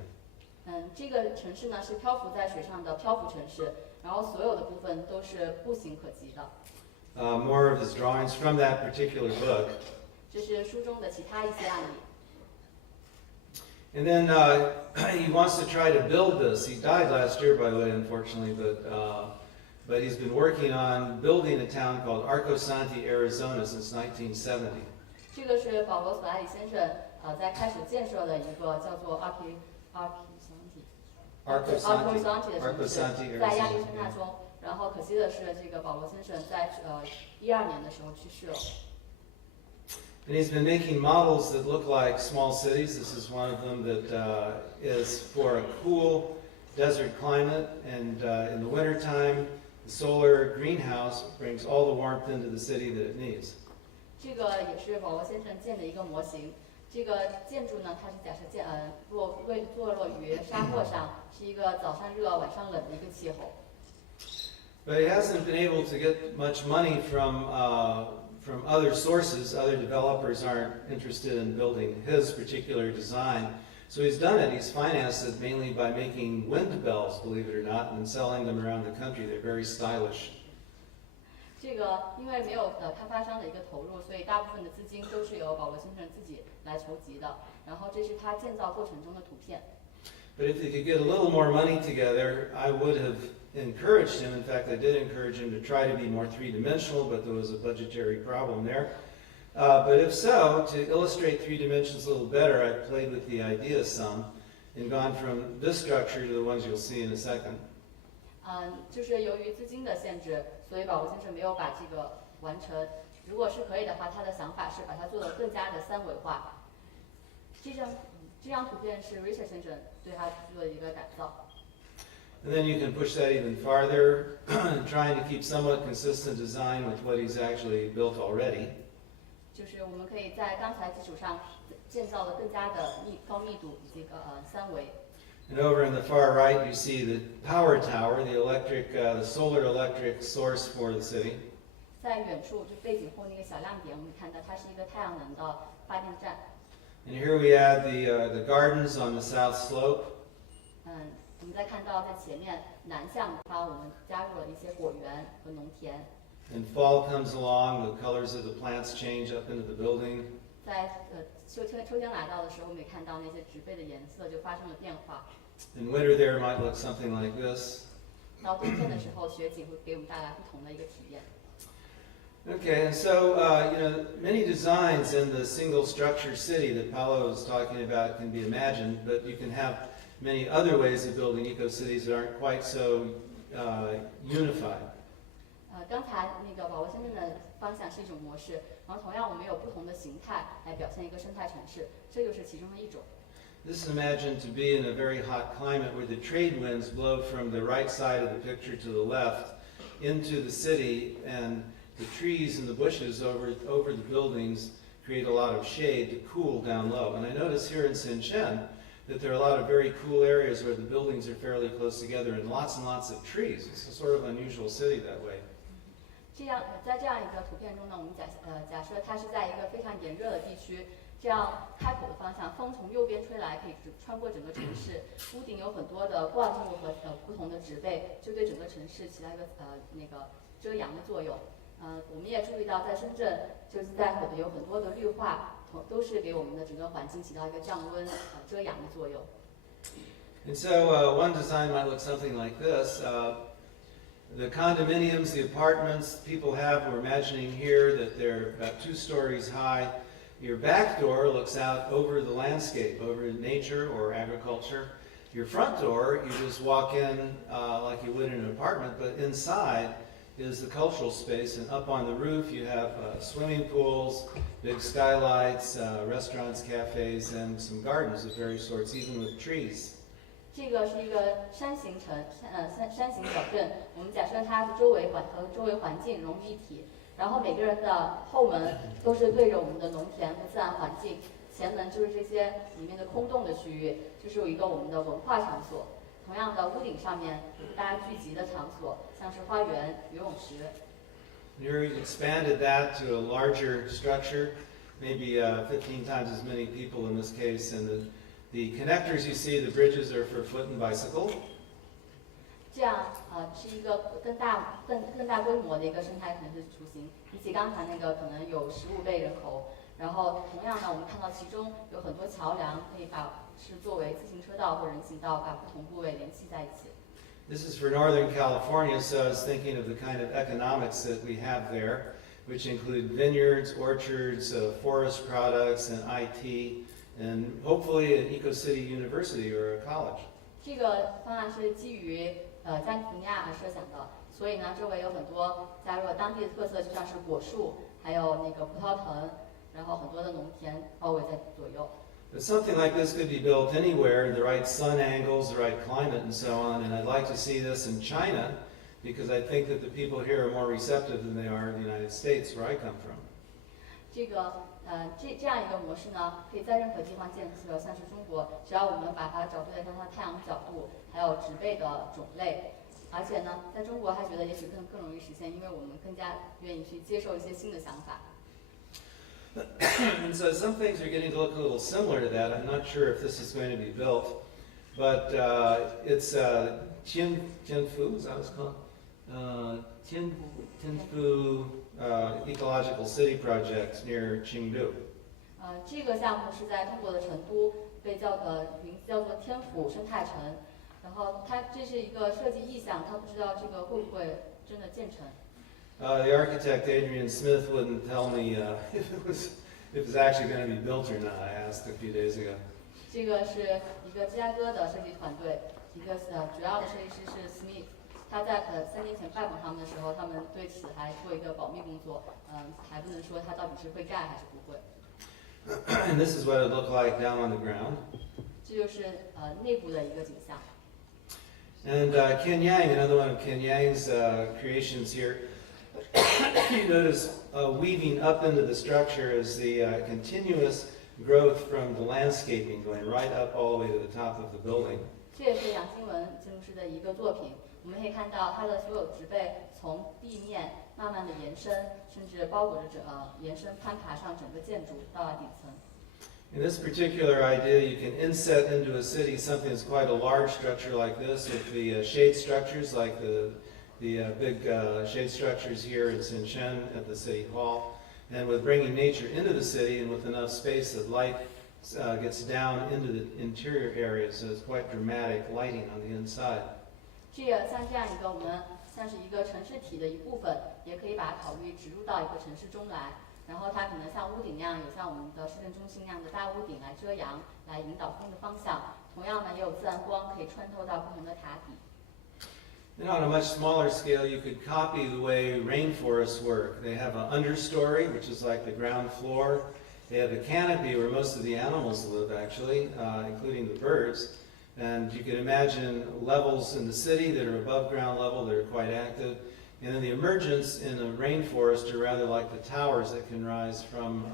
这个城市呢是漂浮在水上的漂浮城市，然后所有的部分都是步行可及的。More of his drawings from that particular book. 这是书中的其他一些案例。And then he wants to try to build this. He died last year, by the way, unfortunately, but he's been working on building a town called Arcosanti, Arizona, since 1970. 这个是保罗·索莱里先生在开始建设的一个叫做 Arcosanti 的城市，在亚利桑那州。然后可惜的是，这个保罗先生在12年的时候去世了。And he's been making models that look like small cities. This is one of them that is for a cool desert climate. And in the wintertime, the solar greenhouse brings all the warmth into the city that it needs. 这个也是保罗先生建的一个模型。这个建筑呢，它是假设坐落于沙漠上，是一个早上热晚上冷的一个气候。But he hasn't been able to get much money from other sources. Other developers aren't interested in building his particular design. So he's done it. He's financed it mainly by making wind bells, believe it or not, and selling them around the country. They're very stylish. 这个因为没有开发商的一个投入，所以大部分的资金都是由保罗先生自己来筹集的。然后这是他建造过程中的图片。But if he could get a little more money together, I would have encouraged him. In fact, I did encourage him to try to be more three-dimensional, but there was a budgetary problem there. But if so, to illustrate three dimensions a little better, I played with the idea some and gone from this structure to the ones you'll see in a second. 就是由于资金的限制，所以保罗先生没有把这个完成。如果是可以的话，他的想法是把它做得更加的三维化。这张图片是 Richard 先生对他做的一个改造。And then you can push that even farther, trying to keep somewhat consistent design with what he's actually built already. 就是我们可以在刚才基础上建造的更加的高密度以及三维。And over in the far right, you see the power tower, the solar electric source for the city. 在远处，就背景后那个小亮点，我们看到它是一个太阳能的发电站。And here we add the gardens on the south slope. 我们再看到在前面南向的话，我们加入了一些果园和农田。And fall comes along, the colors of the plants change up into the building. 在秋天来到的时候，我们也看到那些植被的颜色就发生了变化。In winter there might look something like this. 到冬天的时候，雪景会给我们带来不同的一个体验。Okay, and so, many designs in the single structure city that Paolo was talking about can be imagined, but you can have many other ways of building eco-cities that aren't quite so unified. 刚才那个保罗先生的方向是一种模式，然后同样我们有不同的形态来表现一个生态城市，这就是其中的一种。This is imagined to be in a very hot climate where the trade winds blow from the right side of the picture to the left into the city, and the trees and the bushes over the buildings create a lot of shade to cool down low. And I notice here in Shenzhen that there are a lot of very cool areas where the buildings are fairly close together and lots of trees. It's a sort of unusual city that way. 在这样一个图片中呢，我们假设它是在一个非常炎热的地区，这样开口的方向，风从右边吹来，可以穿过整个城市。屋顶有很多的灌木和不同的植被，就对整个城市起到一个遮阳的作用。我们也注意到，在深圳就是在有很多的绿化，都是给我们的整个环境起到一个降温、遮阳的作用。And so one design might look something like this. The condominiums, the apartments people have, we're imagining here that they're about 2 stories high. Your back door looks out over the landscape, over nature or agriculture. Your front door, you just walk in like you would in an apartment, but inside is the cultural space, and up on the roof you have swimming pools, big skylights, restaurants, cafes, and some gardens of various sorts, even with trees. 这个是一个山形城，山形小镇。我们假设它的周围环境融于一体，然后每个人的后门都是对着我们的农田和自然环境，前门就是这些里面的空洞的区域，就是有一个我们的文化场所。同样的，屋顶上面大家聚集的场所，像是花园、游泳池。Here you expanded that to a larger structure, maybe 15 times as many people in this case, and the connectors you see, the bridges are for foot and bicycle. 这样是一个更大规模的一个生态城市雏形，比起刚才那个可能有15倍人口。然后同样呢，我们看到其中有很多桥梁，可以是作为自行车道或人行道，把不同部位联系在一起。This is for Northern California, so I was thinking of the kind of economics that we have there, which include vineyards, orchards, forest products, and IT, and hopefully an eco-city university or a college. 这个方案是基于加利福尼亚而设想的，所以呢，周围有很多加入了当地的特色，就像是果树，还有那个葡萄藤，然后很多的农田包围在左右。But something like this could be built anywhere, the right sun angles, the right climate, and so on. And I'd like to see this in China, because I think that the people here are more receptive than they are in the United States, where I come from. 这样一个模式呢，可以在任何地方建设，像是中国，只要我们把它找对了它的太阳角度，还有植被的种类，而且呢，在中国还觉得也许更容易实现，因为我们更加愿意去接受一些新的想法。And so some things are getting to look a little similar to that. I'm not sure if this is going to be built, but it's Tianfu, is that what it's called? Tianfu Ecological City Project near Chengdu. 这个项目是在中国的成都，名字叫做天府生态城。然后这是一个设计意向，他不知道这个会不会真的建成。The architect Adrian Smith wouldn't tell me if it was actually going to be built or not. I asked a few days ago. 这个是一个芝加哥的设计团队，一个主要的设计师是 Smith。他在3年前拜访他们的时候，他们对此还做一个保密工作，还不能说他到底是会盖还是不会。And this is what it looked like down on the ground. 这就是内部的一个景象。And Ken Yang, another one of Ken Yang's creations here. You notice weaving up into the structure is the continuous growth from the landscaping going right up all the way to the top of the building. 这也是杨新文建筑师的一个作品。我们可以看到它的所有植被从地面慢慢的延伸，甚至包裹着延伸攀爬上整个建筑到了顶层。In this particular idea, you can inset into a city something that's quite a large structure like this, with the shade structures like the big shade structures here in Shenzhen at the City Hall, and with bringing nature into the city and with enough space that light gets down into the interior areas, so it's quite dramatic lighting on the inside. 像这样一个我们像是一个城市体的一部分，也可以把它考虑植入到一个城市中来。然后它可能像屋顶那样，有像我们的市政中心那样的大屋顶来遮阳，来引导风的方向。同样呢，也有自然光可以穿透到不同的塔底。And on a much smaller scale, you could copy the way rainforests work. They have an understory, which is like the ground floor. They have a canopy where most of the animals live, actually, including the birds. And you can imagine levels in the city that are above ground level that are quite active. And then the emergence in a rainforest are rather like the towers that can rise from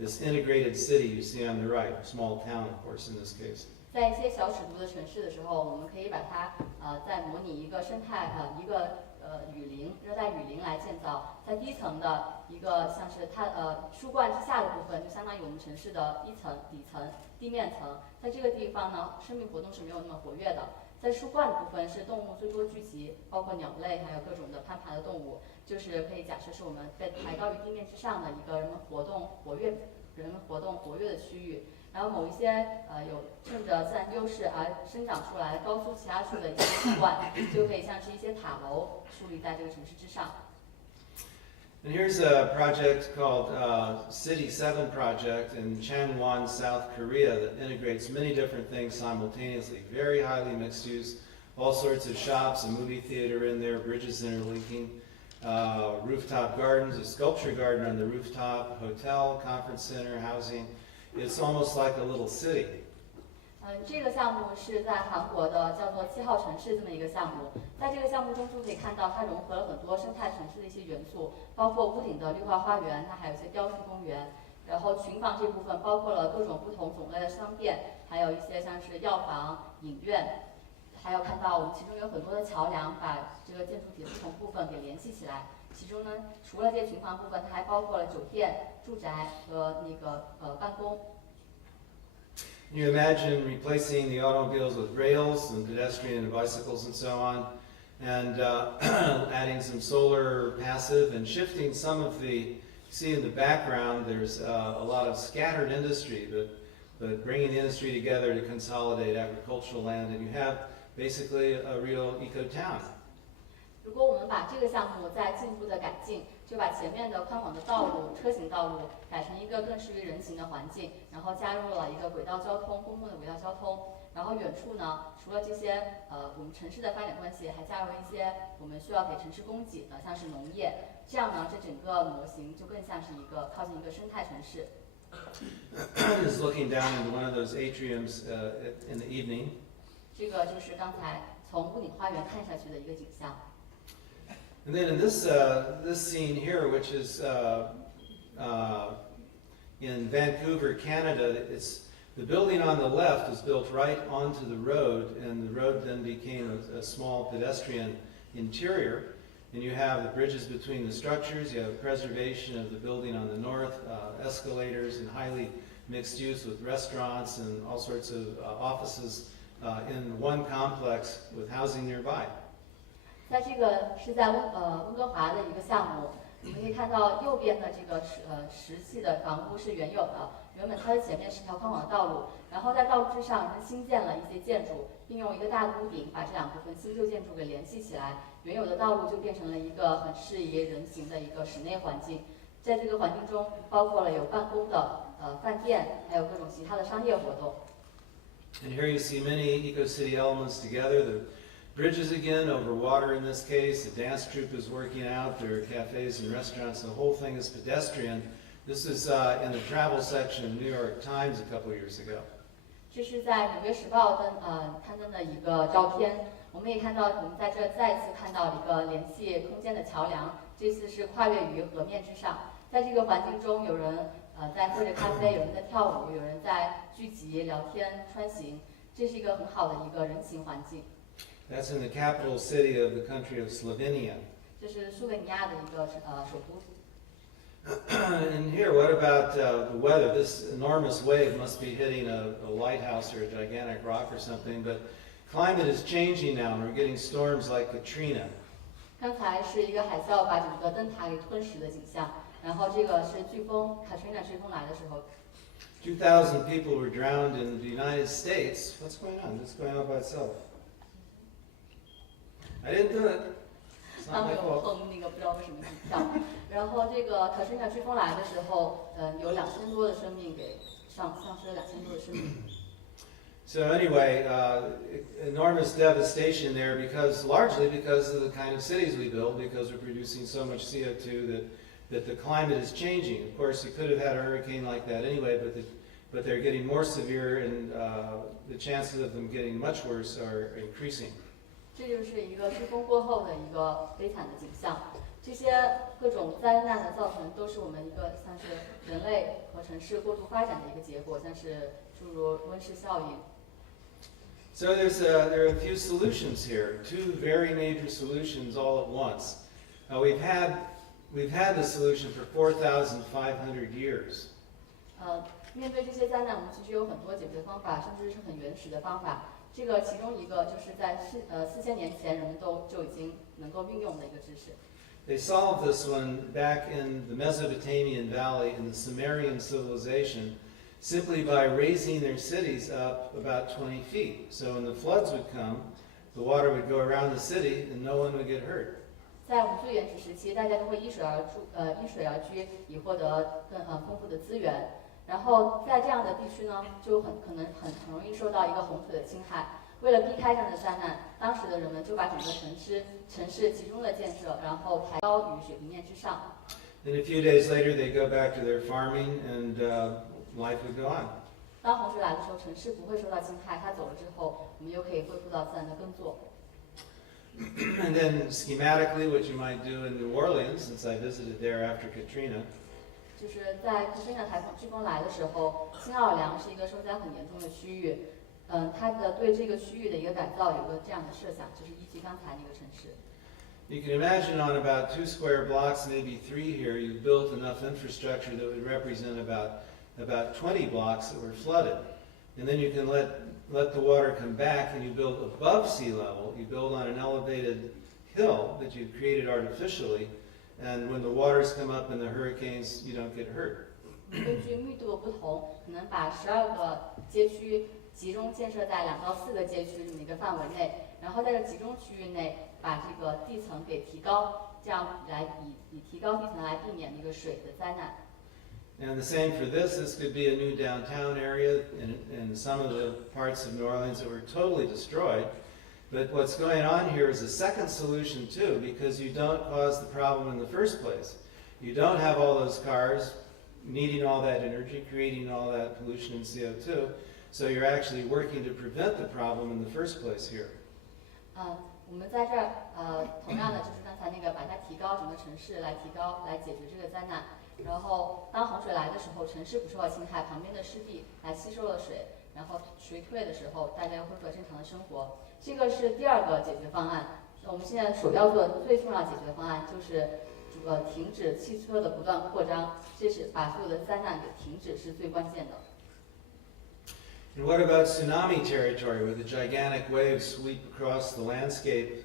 this integrated city you see on the right, a small town, of course, in this case. 在一些小尺度的城市的时候，我们可以把它再模拟一个生态一个雨林，热带雨林来建造。在低层的一个像是树冠之下的部分，就相当于我们城市的一层底层地面层。在这个地方呢，生命活动是没有那么活跃的。在树冠的部分是动物最多聚集，包括鸟类，还有各种的攀爬的动物，就是可以假设是我们被抬高于地面之上的一个人们活动活跃的区域。然后某一些有趁着自然优势而生长出来高出其他树的一些树冠，就可以像是一些塔楼树立在这个城市之上。And here's a project called City 7 Project in Changwon, South Korea that integrates many different things simultaneously. Very highly mixed use, all sorts of shops, a movie theater in there, bridges interlinking, rooftop gardens, a sculpture garden on the rooftop, hotel, conference center, housing. It's almost like a little city. 这个项目是在韩国的叫做7号城市这么一个项目，在这个项目中就可以看到它融合了很多生态城市的一些元素，包括屋顶的绿化花园，它还有一些雕塑公园。然后群房这部分包括了各种不同种类的商店，还有一些像是药房、影院，还有看到我们其中有很多的桥梁，把这个建筑体的不同部分给联系起来。其中呢，除了这些群房部分，它还包括了酒店、住宅和那个办公。You imagine replacing the automobiles with rails and pedestrian and bicycles and so on, and adding some solar passive and shifting some of the, see in the background there's a lot of scattered industry, but bringing the industry together to consolidate agricultural land, and you have basically a real eco-town. 如果我们把这个项目再进一步的改进，就把前面的宽广的道路、车行道路改成一个更适于人行的环境，然后加入了一个轨道交通、公共的轨道交通。然后远处呢，除了这些我们城市的发展关系，还加入了一些我们需要给城市供给的，像是农业。这样呢，这整个模型就更像是一个靠近一个生态城市。Is looking down into one of those atriums in the evening. 这个就是刚才从屋顶花园看下去的一个景象。And then in this scene here, which is in Vancouver, Canada, the building on the left was built right onto the road, and the road then became a small pedestrian interior. And you have the bridges between the structures, you have preservation of the building on the north, escalators and highly mixed use with restaurants and all sorts of offices in one complex with housing nearby. 在这个是在温哥华的一个项目，我们可以看到右边的这个石砌的房屋是原有的，原本它的前面是条宽广的道路，然后在道路之上它新建了一些建筑，并用一个大的屋顶把这两部分新旧建筑给联系起来，原有的道路就变成了一个很适宜人行的一个室内环境。在这个环境中，包括了有办公的饭店，还有各种其他的商业活动。And here you see many eco-city elements together. The bridges again over water in this case. The dance troupe is working out. There are cafes and restaurants. The whole thing is pedestrian. This is in the travel section of New York Times a couple years ago. 这是在《纽约时报》刊登的一个照片。我们也看到，我们在这再次看到一个联系空间的桥梁。这次是跨越于河面之上。在这个环境中，有人在喝着咖啡，有人在跳舞，有人在聚集聊天穿行。这是一个很好的一个人行环境。That's in the capital city of the country of Slovenia. 这是苏维尼亚的一个首都。And here, what about the weather? This enormous wave must be hitting a lighthouse or a gigantic rock or something, but climate is changing now, and we're getting storms like Katrina. 刚才是一个海啸把整个灯塔给吞噬的景象，然后这个是飓风 Katrina 飓风来的时候。2,000 people were drowned in the United States. What's going on? This is going on by itself. I didn't do it. It's 他 not 们 my 有 fault. 碰那个不知道为什么一跳，然后这个Katrina飓风来的时候，有2000多的生命给丧失了2000多的生命。So anyway, enormous devastation there largely because of the kind of cities we build, because we're producing so much CO2 that the climate is changing. Of course, you could have had a hurricane like that anyway, but they're getting more severe, and the chances of them getting much worse are increasing. 这就是一个飓风过后的一个悲惨的景象。这些各种灾难的造成，都是我们一个像是人类和城市过度发展的一个结果，像是诸如温室效应。So there are a few solutions here, two very major solutions all at once. We've had the solution for 4,500 years. 面对这些灾难，我们其实有很多解决方法，甚至是很原始的方法。这个其中一个就是在4000年前人们就已经能够运用的一个知识。They solved this one back in the Mesopotamian Valley in the Sumerian civilization simply by raising their cities up about 20 feet. So when the floods would come, the water would go around the city and no one would get hurt. 在我们最原始时期，大家都会依水而居，以获得更丰富的资源。然后在这样的地区呢，就很容易受到一个洪水的侵害。为了避开这样的灾难，当时的人们就把整个城市集中的建设，然后抬高于水平面之上。And a few days later, they go back to their farming, and life would go on. 当洪水来的时候，城市不会受到侵害，它走了之后，我们又可以恢复到自然的耕作。And then schematically, what you might do in New Orleans, since I visited there after Katrina, 就是在科菲纳台风飓风来的时候，新奥尔良是一个受灾很严重的区域。它对这个区域的一个改造有个这样的设想，就是依据刚才那个城市。you can imagine on about 2 square blocks, maybe 3 here, you built enough infrastructure that would represent about 20 blocks that were flooded. And then you can let the water come back, and you build above sea level. You build on an elevated hill that you've created artificially, and when the waters come up in the hurricanes, you don't get hurt. 根据密度的不同，可能把12个街区集中建设在2到4个街区这么一个范围内，然后在这集中区域内把这个地层给提高，这样来以提高地层来避免那个水的灾难。And the same for this. This could be a new downtown area in some of the parts of New Orleans that were totally destroyed. But what's going on here is a second solution too, because you don't cause the problem in the first place. You don't have all those cars needing all that energy, creating all that pollution and CO2. So you're actually working to prevent the problem in the first place here. 我们在这儿同样的就是刚才那个把它提高整个城市来解决这个灾难。然后当洪水来的时候，城市不受到侵害，旁边的湿地来吸收了水，然后水退的时候，大家又恢复了正常的生活。这个是第二个解决方案。我们现在首要做的最重要解决方案就是停止汽车的不断扩张，这是把所有的灾难给停止是最关键的。And what about tsunami territory, where the gigantic waves sweep across the landscape?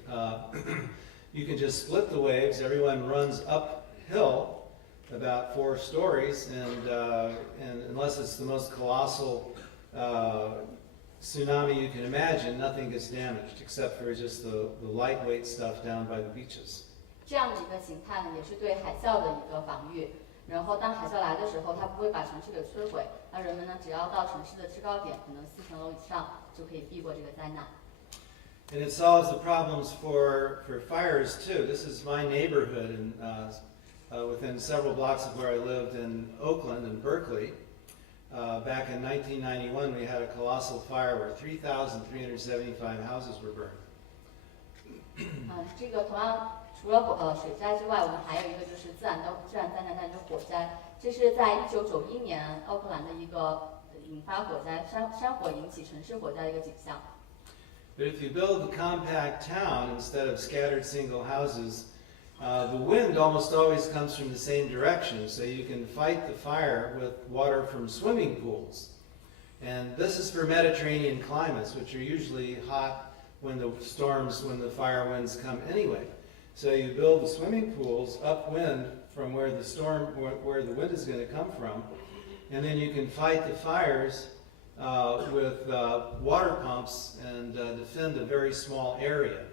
You can just split the waves. Everyone runs uphill about 4 stories, and unless it's the most colossal tsunami you can imagine, nothing gets damaged except for just the lightweight stuff down by the beaches. 这样的一个形态呢，也是对海啸的一个防御。然后当海啸来的时候，它不会把城市给摧毁，那人们呢，只要到城市的制高点，可能4层楼以上，就可以避过这个灾难。And it solves the problems for fires too. This is my neighborhood, and within several blocks of where I lived in Oakland and Berkeley. Back in 1991, we had a colossal fire where 3,375 houses were burned. 这个同样除了水灾之外，我们还有一个就是自然灾难，就是火灾。这是在1991年奥克兰的一个引发火灾，山火引起城市火灾的一个景象。But if you build a compact town instead of scattered single houses, the wind almost always comes from the same direction, so you can fight the fire with water from swimming pools. And this is for Mediterranean climates, which are usually hot when the fire winds come anyway. So you build the swimming pools upwind from where the wind is going to come from, and then you can fight the fires with water pumps and defend a very small area.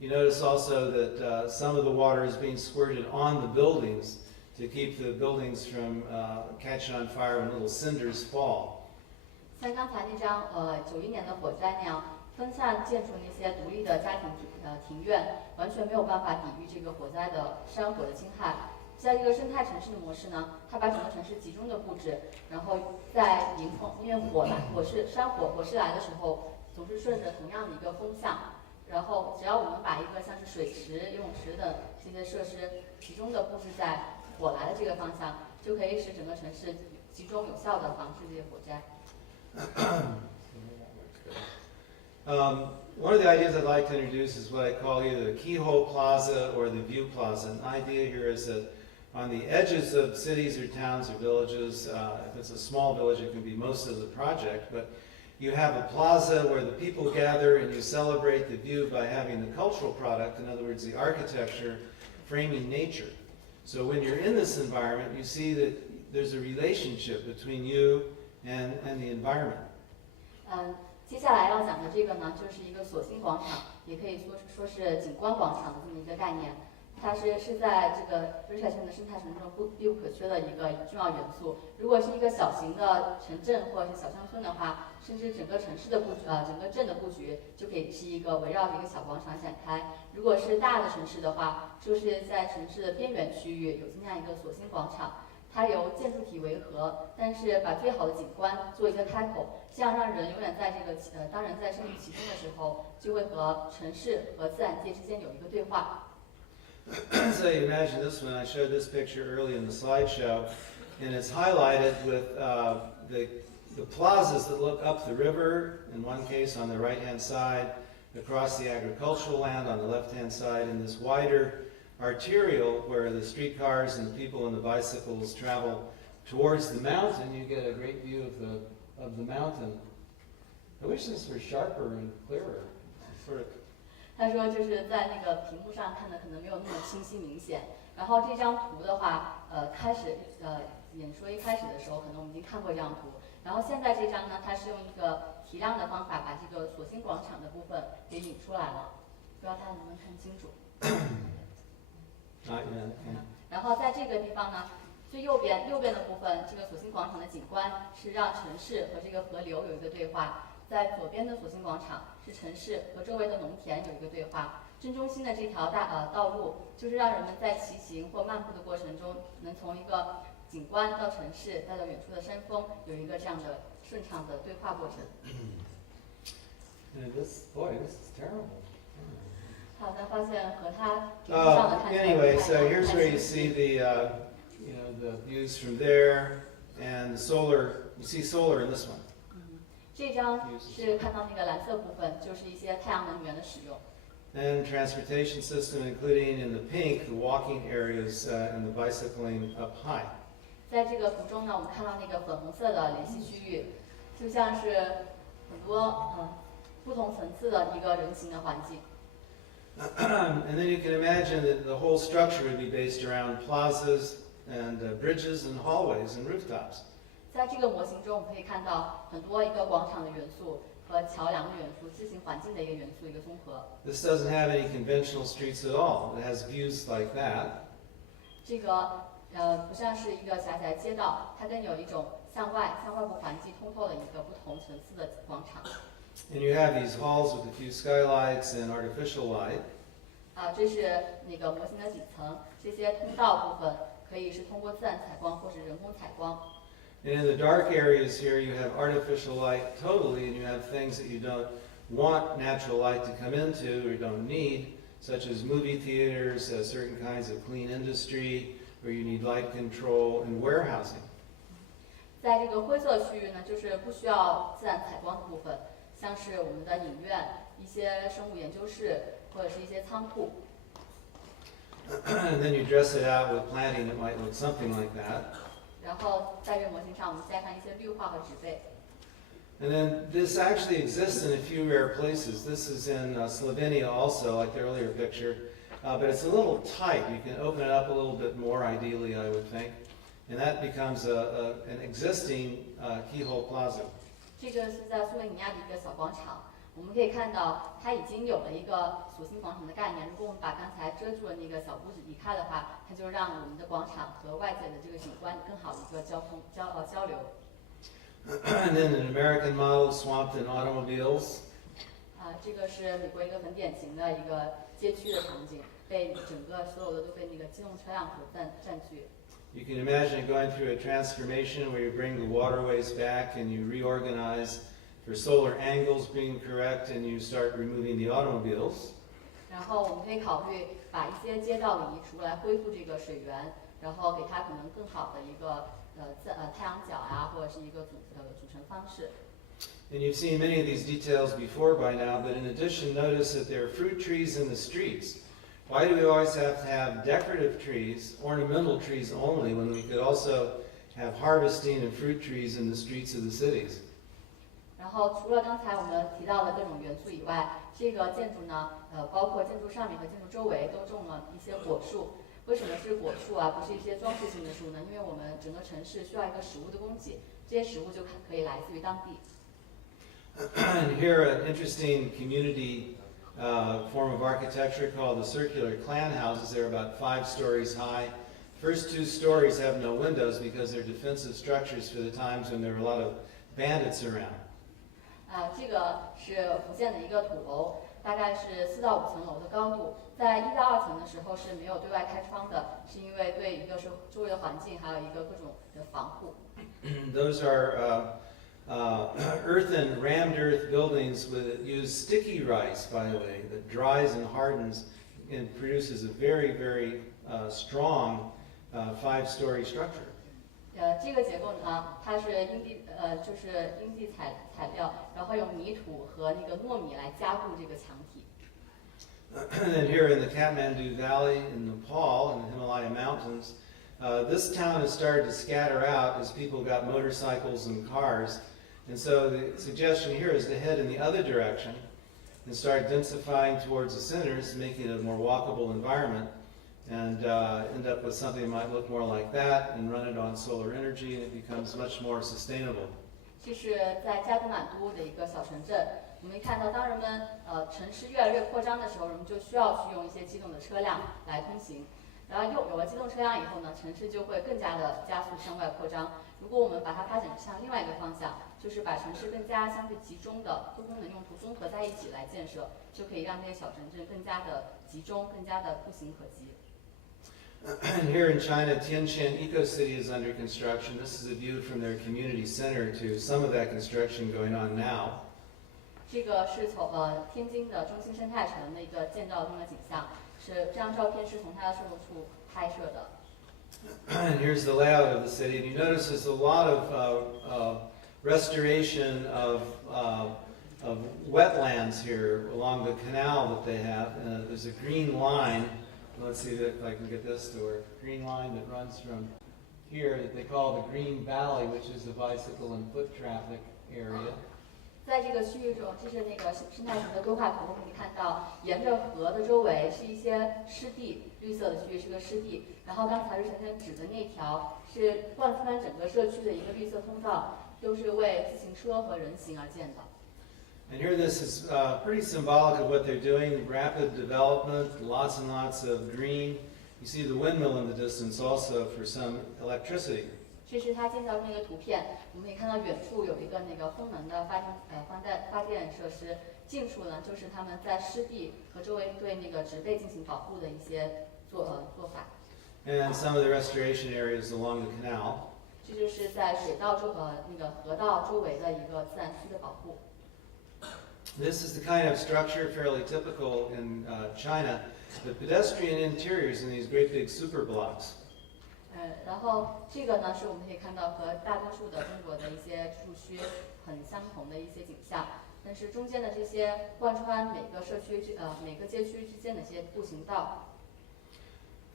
You notice also that some of the water is being squirted on the buildings to keep the buildings from catching on fire when little cinders fall. 像刚才那张91年的火灾那样，分散建筑那些独立的家庭庭院，完全没有办法抵御这个火灾的山火的侵害。在这个生态城市的模式呢，它把整个城市集中的布置，然后在迎风，因为山火势来的时候，总是顺着同样的一个风向。然后只要我们把一个像是水池、游泳池的这些设施集中的布置在火来的这个方向，就可以使整个城市集中有效的防治这些火灾。One of the ideas I'd like to introduce is what I call either the keyhole plaza or the view plaza. And the idea here is that on the edges of cities or towns or villages, if it's a small village, it can be most of the project, but you have a plaza where the people gather and you celebrate the view by having the cultural product, in other words, the architecture, framing nature. So when you're in this environment, you see that there's a relationship between you and the environment. 接下来要讲的这个呢，就是一个锁星广场，也可以说是景观广场的这么一个概念。它是在这个瑞士县的生态城中必不可缺的一个重要元素。如果是一个小型的城镇或者是小乡村的话，甚至整个城市的整个镇的布局就可以是一个围绕着一个小广场展开。如果是大的城市的话，就是在城市的边缘区域有这样一个锁星广场。它由建筑体为核，但是把最好的景观做一个开口，这样让人永远在这个当人在身处其中的时候，就会和城市和自然界之间有一个对话。So you imagine this one. I showed this picture early in the slideshow, and it's highlighted with the plazas that look up the river, in one case on the right-hand side, across the agricultural land on the left-hand side, and this wider arterial where the streetcars and the people and the bicycles travel towards the mountain. You get a great view of the mountain. I wish this were sharper and clearer. Sort of. 他说就是在那个屏幕上看的可能没有那么清晰明显。然后这张图的话，演说一开始的时候，可能我们已经看过这张图。然后现在这张呢，它是用一个提亮的方法把这个锁星广场的部分给引出来了，不知道大家能不能看清楚。然后在这个地方呢，最右边的部分，这个锁星广场的景观是让城市和这个河流有一个对话；在左边的锁星广场是城市和周围的农田有一个对话。正中心的这条道路，就是让人们在骑行或漫步的过程中，能从一个景观到城市，再到远处的山峰，有一个这样的顺畅的对话过程。This is terrible. Anyway, so here's where you see the the views from there and the solar. You see solar in this one. 这张是看到那个蓝色部分，就是一些太阳能源的使用。And transportation system, including in the pink, the walking areas and the bicycling up high. 在这个图中呢，我们看到那个粉红色的联系区域，就像是很多不同层次的一个人行的环境。And then you can imagine that the whole structure would be based around plazas and bridges and hallways and rooftops. 在这个模型中，我们可以看到很多一个广场的元素和桥梁的元素、自行环境的一个元素一个综合。This doesn't have any conventional streets at all. It has views like that. 这个不像是一个狭窄街道，它更有一种向外部环境通透的一个不同层次的广场。And you have these halls with a few skylights and artificial light. 这是那个模型的底层，这些通道部分可以是通过自然采光或是人工采光。And in the dark areas here, you have artificial light totally, and you have things that you don't want natural light to come into or don't need, such as movie theaters, certain kinds of clean industry, where you need light control, and warehousing. 在这个灰色区域呢，就是不需要自然采光的部分，像是我们的影院、一些生物研究室或者是一些仓库。And then you dress it out with planting that might look something like that. 然后在这个模型上，我们加上一些绿化和植被。And then this actually exists in a few rare places. This is in Slovenia also, like the earlier picture, but it's a little tight. You can open it up a little bit more, ideally, I would think, and that becomes an existing keyhole plaza. 这个是在苏维尼亚的一个小广场。我们可以看到，它已经有了一个锁星广场的概念。如果我们把刚才遮住的那个小屋子移开的话，它就让我们的广场和外界的这个景观更好的一个交流。And then an American model swamped in automobiles. 这个是美国一个很典型的一个街区的场景，被整个所有的都被那个机动车辆所占据。You can imagine going through a transformation where you bring the waterways back and you reorganize for solar angles being correct, and you start removing the automobiles. 然后我们可以考虑把一些街道给移除，来恢复这个水源，然后给它可能更好的一个太阳角啊，或者是一个组成方式。And you've seen many of these details before by now, but in addition, notice that there are fruit trees in the streets. Why do we always have to have decorative trees, ornamental trees only, when we could also have harvesting and fruit trees in the streets of the cities? 然后除了刚才我们提到的各种元素以外，这个建筑呢，包括建筑上面和建筑周围都种了一些果树。为什么是果树啊，不是一些装饰性的树呢？因为我们整个城市需要一个食物的供给，这些食物就可以来自于当地。And here, an interesting community form of architecture called the circular clan houses. They're about 5 stories high. First 2 stories have no windows because they're defensive structures for the times when there were a lot of bandits around. 这个是福建的一个土楼，大概是4到5层楼的高度，在1到2层的时候是没有对外开窗的，是因为对一个是周围的环境，还有一个各种的防护。Those are earthen, rammed earth buildings that use sticky rice, by the way, that dries and hardens and produces a very, very strong 5-story structure. 这个结构呢，它是就是因地材料，然后用泥土和那个糯米来加固这个墙体。And here in the Kathmandu Valley in Nepal, in the Himalaya Mountains, this town has started to scatter out as people got motorcycles and cars. And so the suggestion here is to head in the other direction and start densifying towards the centers, making it a more walkable environment, and end up with something that might look more like that and run it on solar energy, and it becomes much more sustainable. 这是在加德满都的一个小城镇，我们看到，当人们城市越来越扩张的时候，人们就需要去用一些机动的车辆来通行。然后有了机动车辆以后呢，城市就会更加的加速向外扩张。如果我们把它发展向另外一个方向，就是把城市更加相对集中的多功能用途综合在一起来建设，就可以让这些小城镇更加的集中，更加的步行可及。And here in China, Tianjin Eco-City is under construction. This is a view from their community center to some of that construction going on now. 这个是从天津的中心生态城的一个建造中的景象，是这张照片是从它的售楼处拍摄的。And here's the layout of the city. And you notice there's a lot of restoration of wetlands here along the canal that they have. There's a green line. Let's see if I can get this to work. Green line that runs from here that they call the Green Valley, which is the bicycle and foot traffic area. 在这个区域中，这是那个生态城的规划图，我们可以看到，沿着河的周围是一些湿地，绿色的区域是个湿地。然后刚才日晨先指的那条是贯穿整个社区的一个绿色通道，都是为自行车和人行而建的。And here this is pretty symbolic of what they're doing, rapid development, lots and lots of green. You see the windmill in the distance also for some electricity. 这是它建造中的一个图片，我们可以看到远处有一个那个风能的发电设施，近处呢就是他们在湿地和周围对那个植被进行保护的一些做法。And some of the restoration areas along the canal. 这就是在水道那个河道周围的一个自然区的保护。This is the kind of structure fairly typical in China, the pedestrian interiors in these great big super blocks. 然后这个呢是我们可以看到和大多数的中国的一些住区很相同的一些景象，但是中间的这些贯穿每个社区每个街区之间的一些步行道。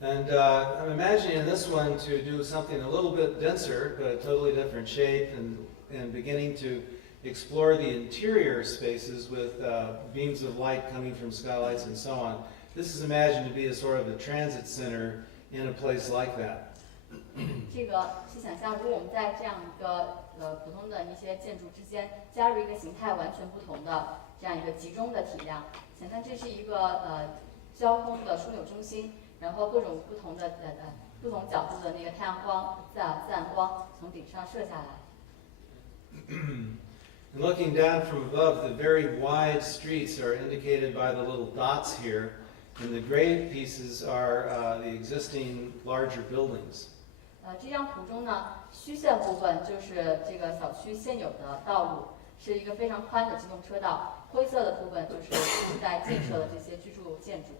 And I'm imagining this one to do something a little bit denser, but a totally different shape, and beginning to explore the interior spaces with beams of light coming from skylights and so on. This is imagined to be a sort of a transit center in a place like that. 这个是想象，如果我们在这样一个普通的一些建筑之间加入一个形态完全不同的这样一个集中的体量，想象这是一个交通的枢纽中心，然后各种不同角度的那个太阳光、自然光从顶上射下来。And looking down from above, the very wide streets are indicated by the little dots here, and the gray pieces are the existing larger buildings. 这张图中呢，虚线部分就是这个小区现有的道路，是一个非常宽的机动车道；灰色的部分就是正在建设的这些居住建筑。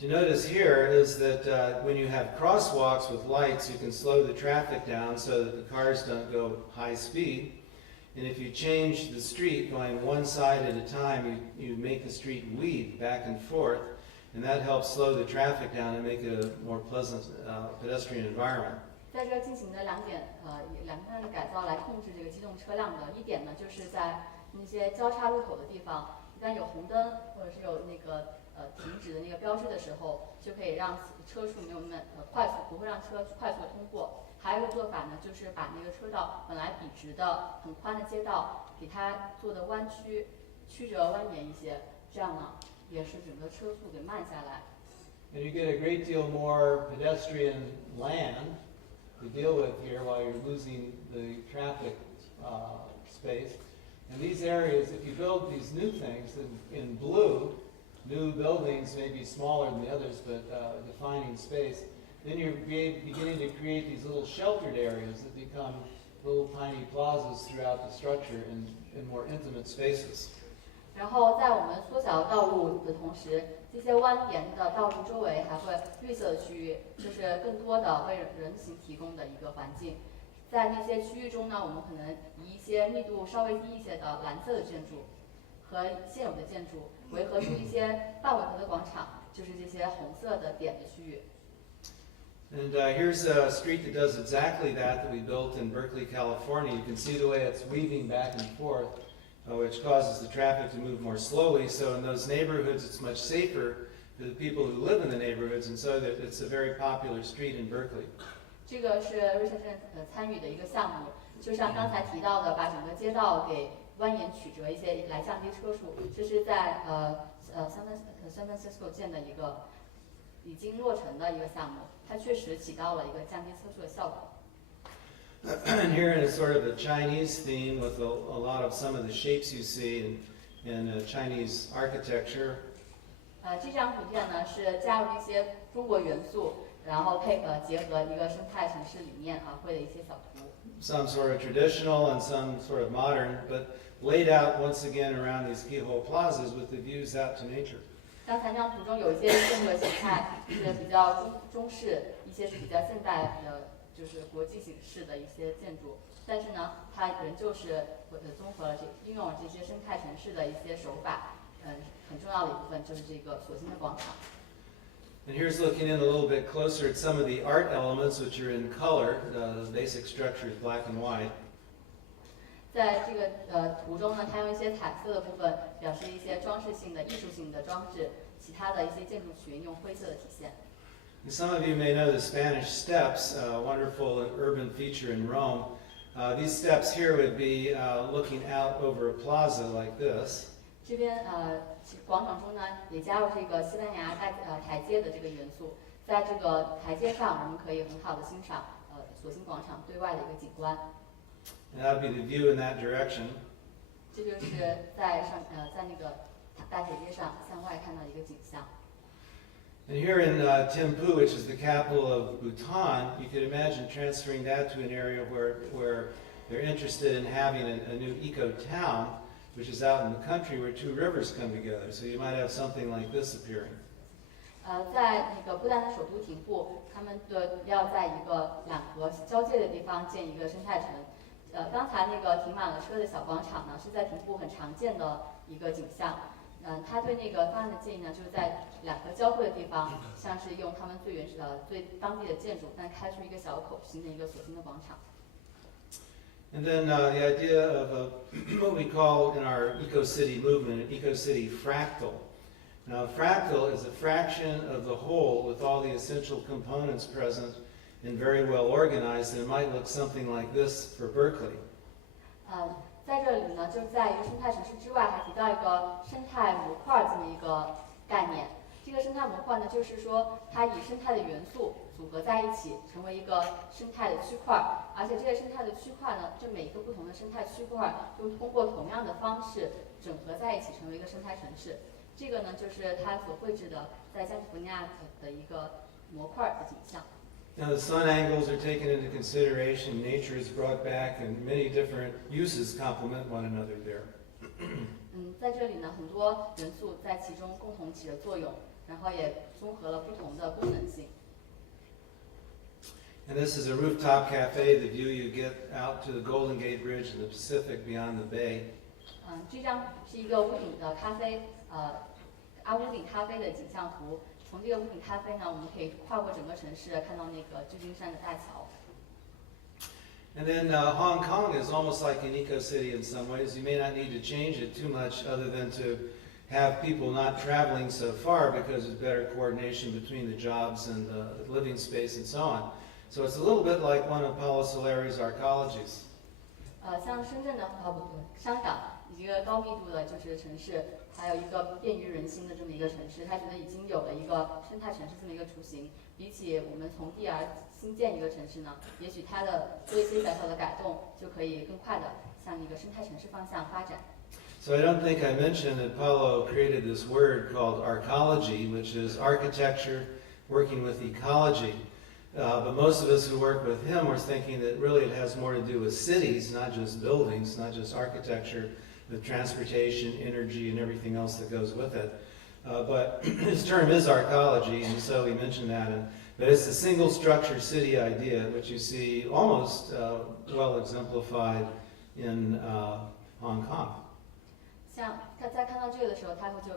To notice here is that when you have crosswalks with lights, you can slow the traffic down so that the cars don't go high speed. And if you change the street going one side at a time, you make the street weave back and forth, and that helps slow the traffic down and make it a more pleasant pedestrian environment. 在这进行的两方面的改造来控制这个机动车辆的一点呢，就是在那些交叉路口的地方，一旦有红灯或者是有那个停止的那个标志的时候，就可以让车速没有那么快速，不会让车快速的通过。还有一个做法呢，就是把那个车道本来笔直的很宽的街道，给它做的曲折蜿蜒一些，这样呢也是整个车速给慢下来。And you get a great deal more pedestrian land to deal with here while you're losing the traffic space. And these areas, if you build these new things in blue, new buildings may be smaller than the others, but defining space, then you're beginning to create these little sheltered areas that become little tiny plazas throughout the structure in more intimate spaces. 然后在我们缩小道路的同时，这些蜿蜒的道路周围还会绿色的区域，就是更多的为人行提供的一个环境。在那些区域中呢，我们可能以一些密度稍微低一些的蓝色的建筑和现有的建筑围合出一些半围合的广场，就是这些红色的点的区域。And here's a street that does exactly that we built in Berkeley, California. You can see the way it's weaving back and forth, which causes the traffic to move more slowly. So in those neighborhoods, it's much safer for the people who live in the neighborhoods, and so that it's a very popular street in Berkeley. 这个是瑞先生参与的一个项目，就像刚才提到的，把整个街道给蜿蜒曲折一些，来降低车速。这是在San Francisco 建的一个已经落成的一个项目，它确实起到了一个降低车速的效果。And here in a sort of a Chinese theme with a lot of some of the shapes you see in Chinese architecture. 这张图片呢是加入一些中国元素，然后结合一个生态城市理念绘的一些小图。Some sort of traditional and some sort of modern, but laid out once again around these keyhole plazas with the views out to nature. 刚才那张图中有一些建筑的形态是比较中式，一些是比较现代的，就是国际形式的一些建筑。但是呢，它仍旧是综合了应用了这些生态城市的一些手法。很重要的一部分就是这个所星的广场。And here's looking in a little bit closer at some of the art elements which are in color. The basic structure is black and white. 在这个图中呢，它用一些彩色的部分表示一些装饰性的、艺术性的装置，其他的一些建筑群用灰色的体现。And some of you may know the Spanish Steps, a wonderful urban feature in Rome. These steps here would be looking out over a plaza like this. 这边广场中呢也加入这个西班牙台阶的这个元素，在这个台阶上，我们可以很好的欣赏所星广场对外的一个景观。And that would be the view in that direction. 这就是在那个大台阶上向外看到一个景象。And here in Thimphu, which is the capital of Bhutan, you could imagine transferring that to an area where they're interested in having a new eco-town, which is out in the country where two rivers come together. So you might have something like this appearing. 在那个不丹的首都廷布，他们要在一个两河交界的地方建一个生态城。刚才那个停满了车的小广场呢，是在廷布很常见的一个景象。他对那个方案的建议呢，就是在两河交汇的地方，像是用他们最原始的、最当地的建筑，但开出一个小口，形成一个所星的广场。And then the idea of what we call in our eco-city movement, an eco-city fractal. Now, a fractal is a fraction of the whole with all the essential components present and very well organized, and it might look something like this for Berkeley. 在这里呢，就是在一个生态城市之外，还提到一个生态模块这么一个概念。这个生态模块呢，就是说它以生态的元素组合在一起，成为一个生态的区块，而且这些生态的区块呢，就每一个不同的生态区块，又通过同样的方式整合在一起，成为一个生态城市。这个呢，就是它所绘制的在加利福尼亚的一个模块的景象。Now the sun angles are taken into consideration, nature is brought back, and many different uses complement one another there. 在这里呢，很多元素在其中共同起着作用，然后也综合了不同的功能性。And this is a rooftop cafe, the view you get out to the Golden Gate Bridge and the Pacific beyond the bay. 这张是一个屋顶的咖啡，屋顶咖啡的景象图。从这个屋顶咖啡呢，我们可以跨过整个城市，看到那个旧金山的大桥。And then Hong Kong is almost like an eco-city in some ways. You may not need to change it too much other than to have people not traveling so far because there's better coordination between the jobs and the living space and so on. So it's a little bit like one of Paulo Soleri's arcologies. 像深圳的香港一个高密度的就是城市，还有一个便于人心的这么一个城市，他觉得已经有了一个生态城市这么一个雏形。比起我们从地而新建一个城市呢，也许它的做一些小小的改动，就可以更快的向一个生态城市方向发展。So I don't think I mentioned that Paulo created this word called arcology, which is architecture working with ecology. But most of us who work with him were thinking that really it has more to do with cities, not just buildings, not just architecture, but transportation, energy, and everything else that goes with it. But his term is arcology, and so he mentioned that. But it's the single structure city idea, which you see almost well exemplified in Hong Kong. 像他在看到这个的时候，他会就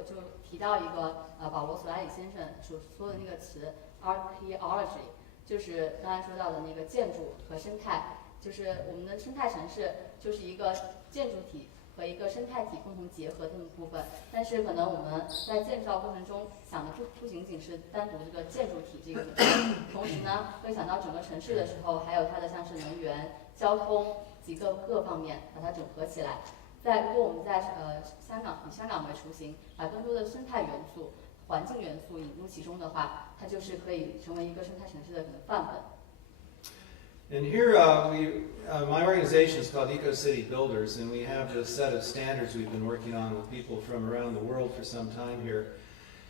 提到一个保罗·索拉里先生所说的那个词 archaeology， 就是刚才说到的那个建筑和生态，就是我们的生态城市就是一个建筑体和一个生态体共同结合的部分。但是可能我们在建造过程中想的不仅仅是单独这个建筑体这个部分，同时呢会想到整个城市的时候，还有它的像是能源、交通几个各方面把它整合起来。如果我们在以香港为雏形，把更多的生态元素、环境元素引入其中的话，它就是可以成为一个生态城市的范本。And here, my organization is called Eco City Builders, and we have this set of standards we've been working on with people from around the world for some time here.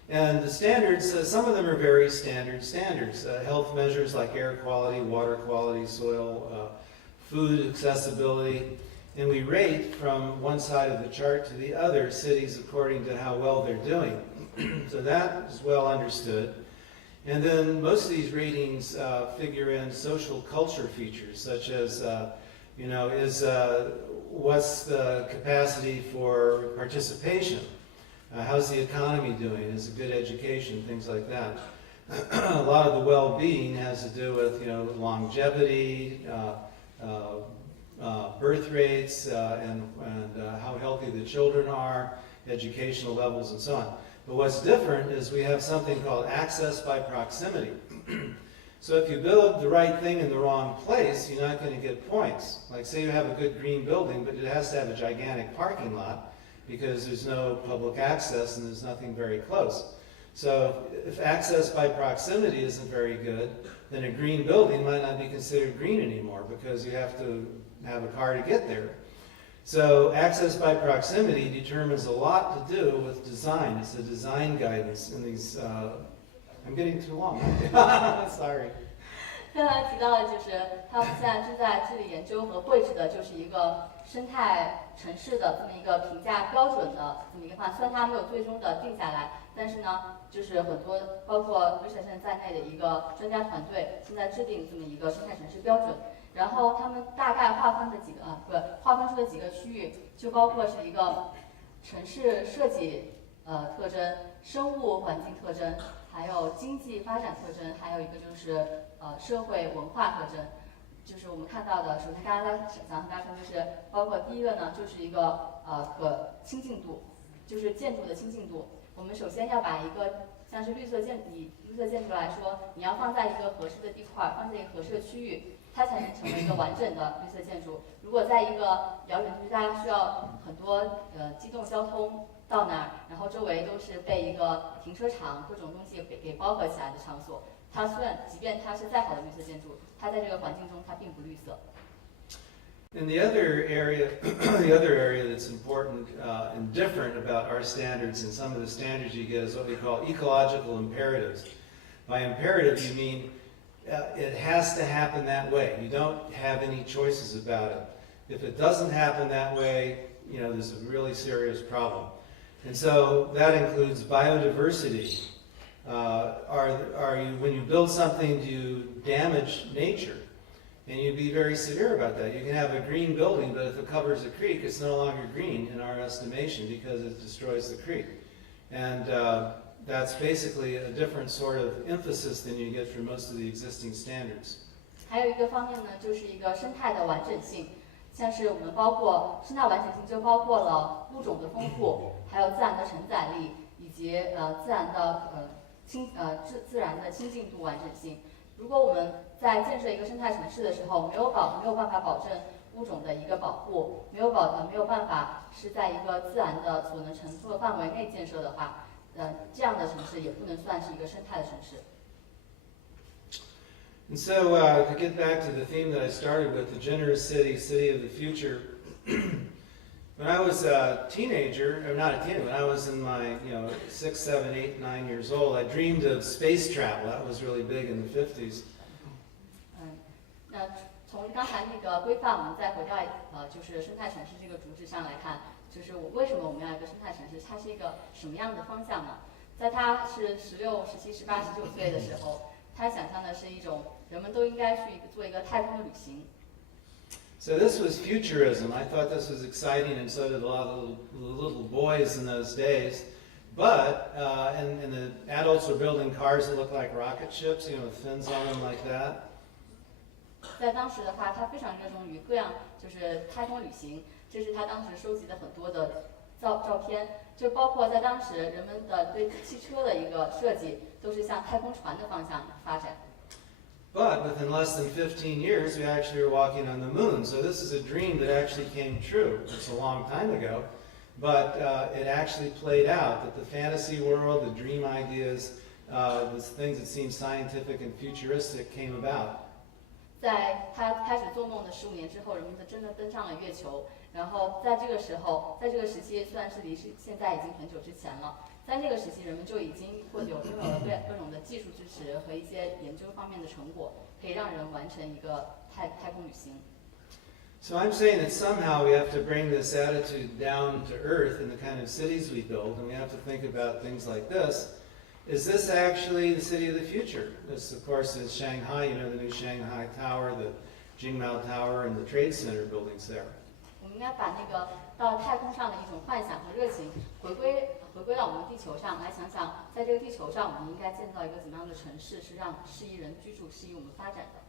And the standards, some of them are very standard standards. Health measures like air quality, water quality, soil, food accessibility. And we rate from one side of the chart to the other cities according to how well they're doing. So that is well understood. And then most of these ratings figure in social culture features, such as, what's the capacity for participation? How's the economy doing? Is it good education? Things like that. A lot of the well-being has to do with, longevity, birth rates, and how healthy the children are, educational levels, and so on. But what's different is we have something called access by proximity. So if you build the right thing in the wrong place, you're not going to get points. Like say you have a good green building, but it has to have a gigantic parking lot because there's no public access and there's nothing very close. So if access by proximity isn't very good, then a green building might not be considered green anymore because you have to have a car to get there. So access by proximity determines a lot to do with design. It's a design guidance in these, I'm getting too long. Sorry. 刚才提到的就是他们现在正在致力研究和绘制的就是一个生态城市的这么一个评价标准的这么一个方案。虽然它没有最终的定下来，但是呢，就是很多包括吕先生在内的一个专家团队正在制定这么一个生态城市标准。然后他们大概划分出的几个区域，就包括是一个城市设计特征、生物环境特征，还有经济发展特征，还有一个就是社会文化特征。就是我们看到的，首先刚才想和大家说，就是包括第一个呢，就是一个可亲近度，就是建筑的亲近度。我们首先要把一个像是以绿色建筑来说，你要放在一个合适的地块，放在一个合适的区域。它才能成为一个完整的绿色建筑。如果在一个遥远区，大家需要很多机动交通到那儿，然后周围都是被一个停车场各种东西给包合起来的场所，它即便它是再好的绿色建筑，它在这个环境中它并不绿色。And the other area that's important and different about our standards and some of the standards you get is what we call ecological imperatives. By imperative, you mean it has to happen that way. You don't have any choices about it. If it doesn't happen that way, there's a really serious problem. And so that includes biodiversity, when you build something, do you damage nature? And you'd be very severe about that. You can have a green building, but if it covers a creek, it's no longer green in our estimation because it destroys the creek. And that's basically a different sort of emphasis than you get from most of the existing standards. 还有一个方面呢，就是一个生态的完整性，像是我们包括生态完整性，就包括了物种的丰富，还有自然的承载力，以及自然的自然的亲近度完整性。如果我们在建设一个生态城市的时候，没有办法保证物种的一个保护，没有办法是在一个自然的所能承受的范围内建设的话，这样的城市也不能算是一个生态的城市。And so, to get back to the theme that I started with, the generous city, city of the future, when I was a teenager, or not a teenager, when I was in my 6, 7, 8, 9 years old, I dreamed of space travel. That was really big in the 50s. 那从刚才那个规范，我们再回到就是生态城市这个主旨上来看，就是为什么我们要一个生态城市？它是一个什么样的方向呢？在他是16、17、18、19岁的时候，他想象的是一种人们都应该去做一个太空的旅行。So this was futurism. I thought this was exciting, and so did a lot of little boys in those days. But and the adults were building cars that looked like rocket ships, with fins on them like that. 在当时的话，他非常热衷于各样就是太空旅行，这是他当时收集的很多的照片，就包括在当时人们的对汽车的一个设计都是向太空船的方向发展。But within less than 15 years, we actually were walking on the moon. So this is a dream that actually came true. It's a long time ago, but it actually played out. That the fantasy world, the dream ideas, the things that seem scientific and futuristic came about. 在他开始做梦的15年之后，人们真的登上了月球。然后在这个时期，虽然是离现在已经很久之前了，在那个时期，人们就已经拥有了各种的技术支持和一些研究方面的成果，可以让人完成一个太空旅行。So I'm saying that somehow we have to bring this attitude down to earth in the kind of cities we build, and we have to think about things like this. Is this actually the city of the future? This, of course, is Shanghai, the new Shanghai Tower, the Jingmao Tower, and the Trade Center buildings there. 我们应该把那个到太空上的一种幻想和热情回归到我们地球上来，想想在这个地球上，我们应该建造一个怎么样的城市，是适宜人居住、适宜我们发展的。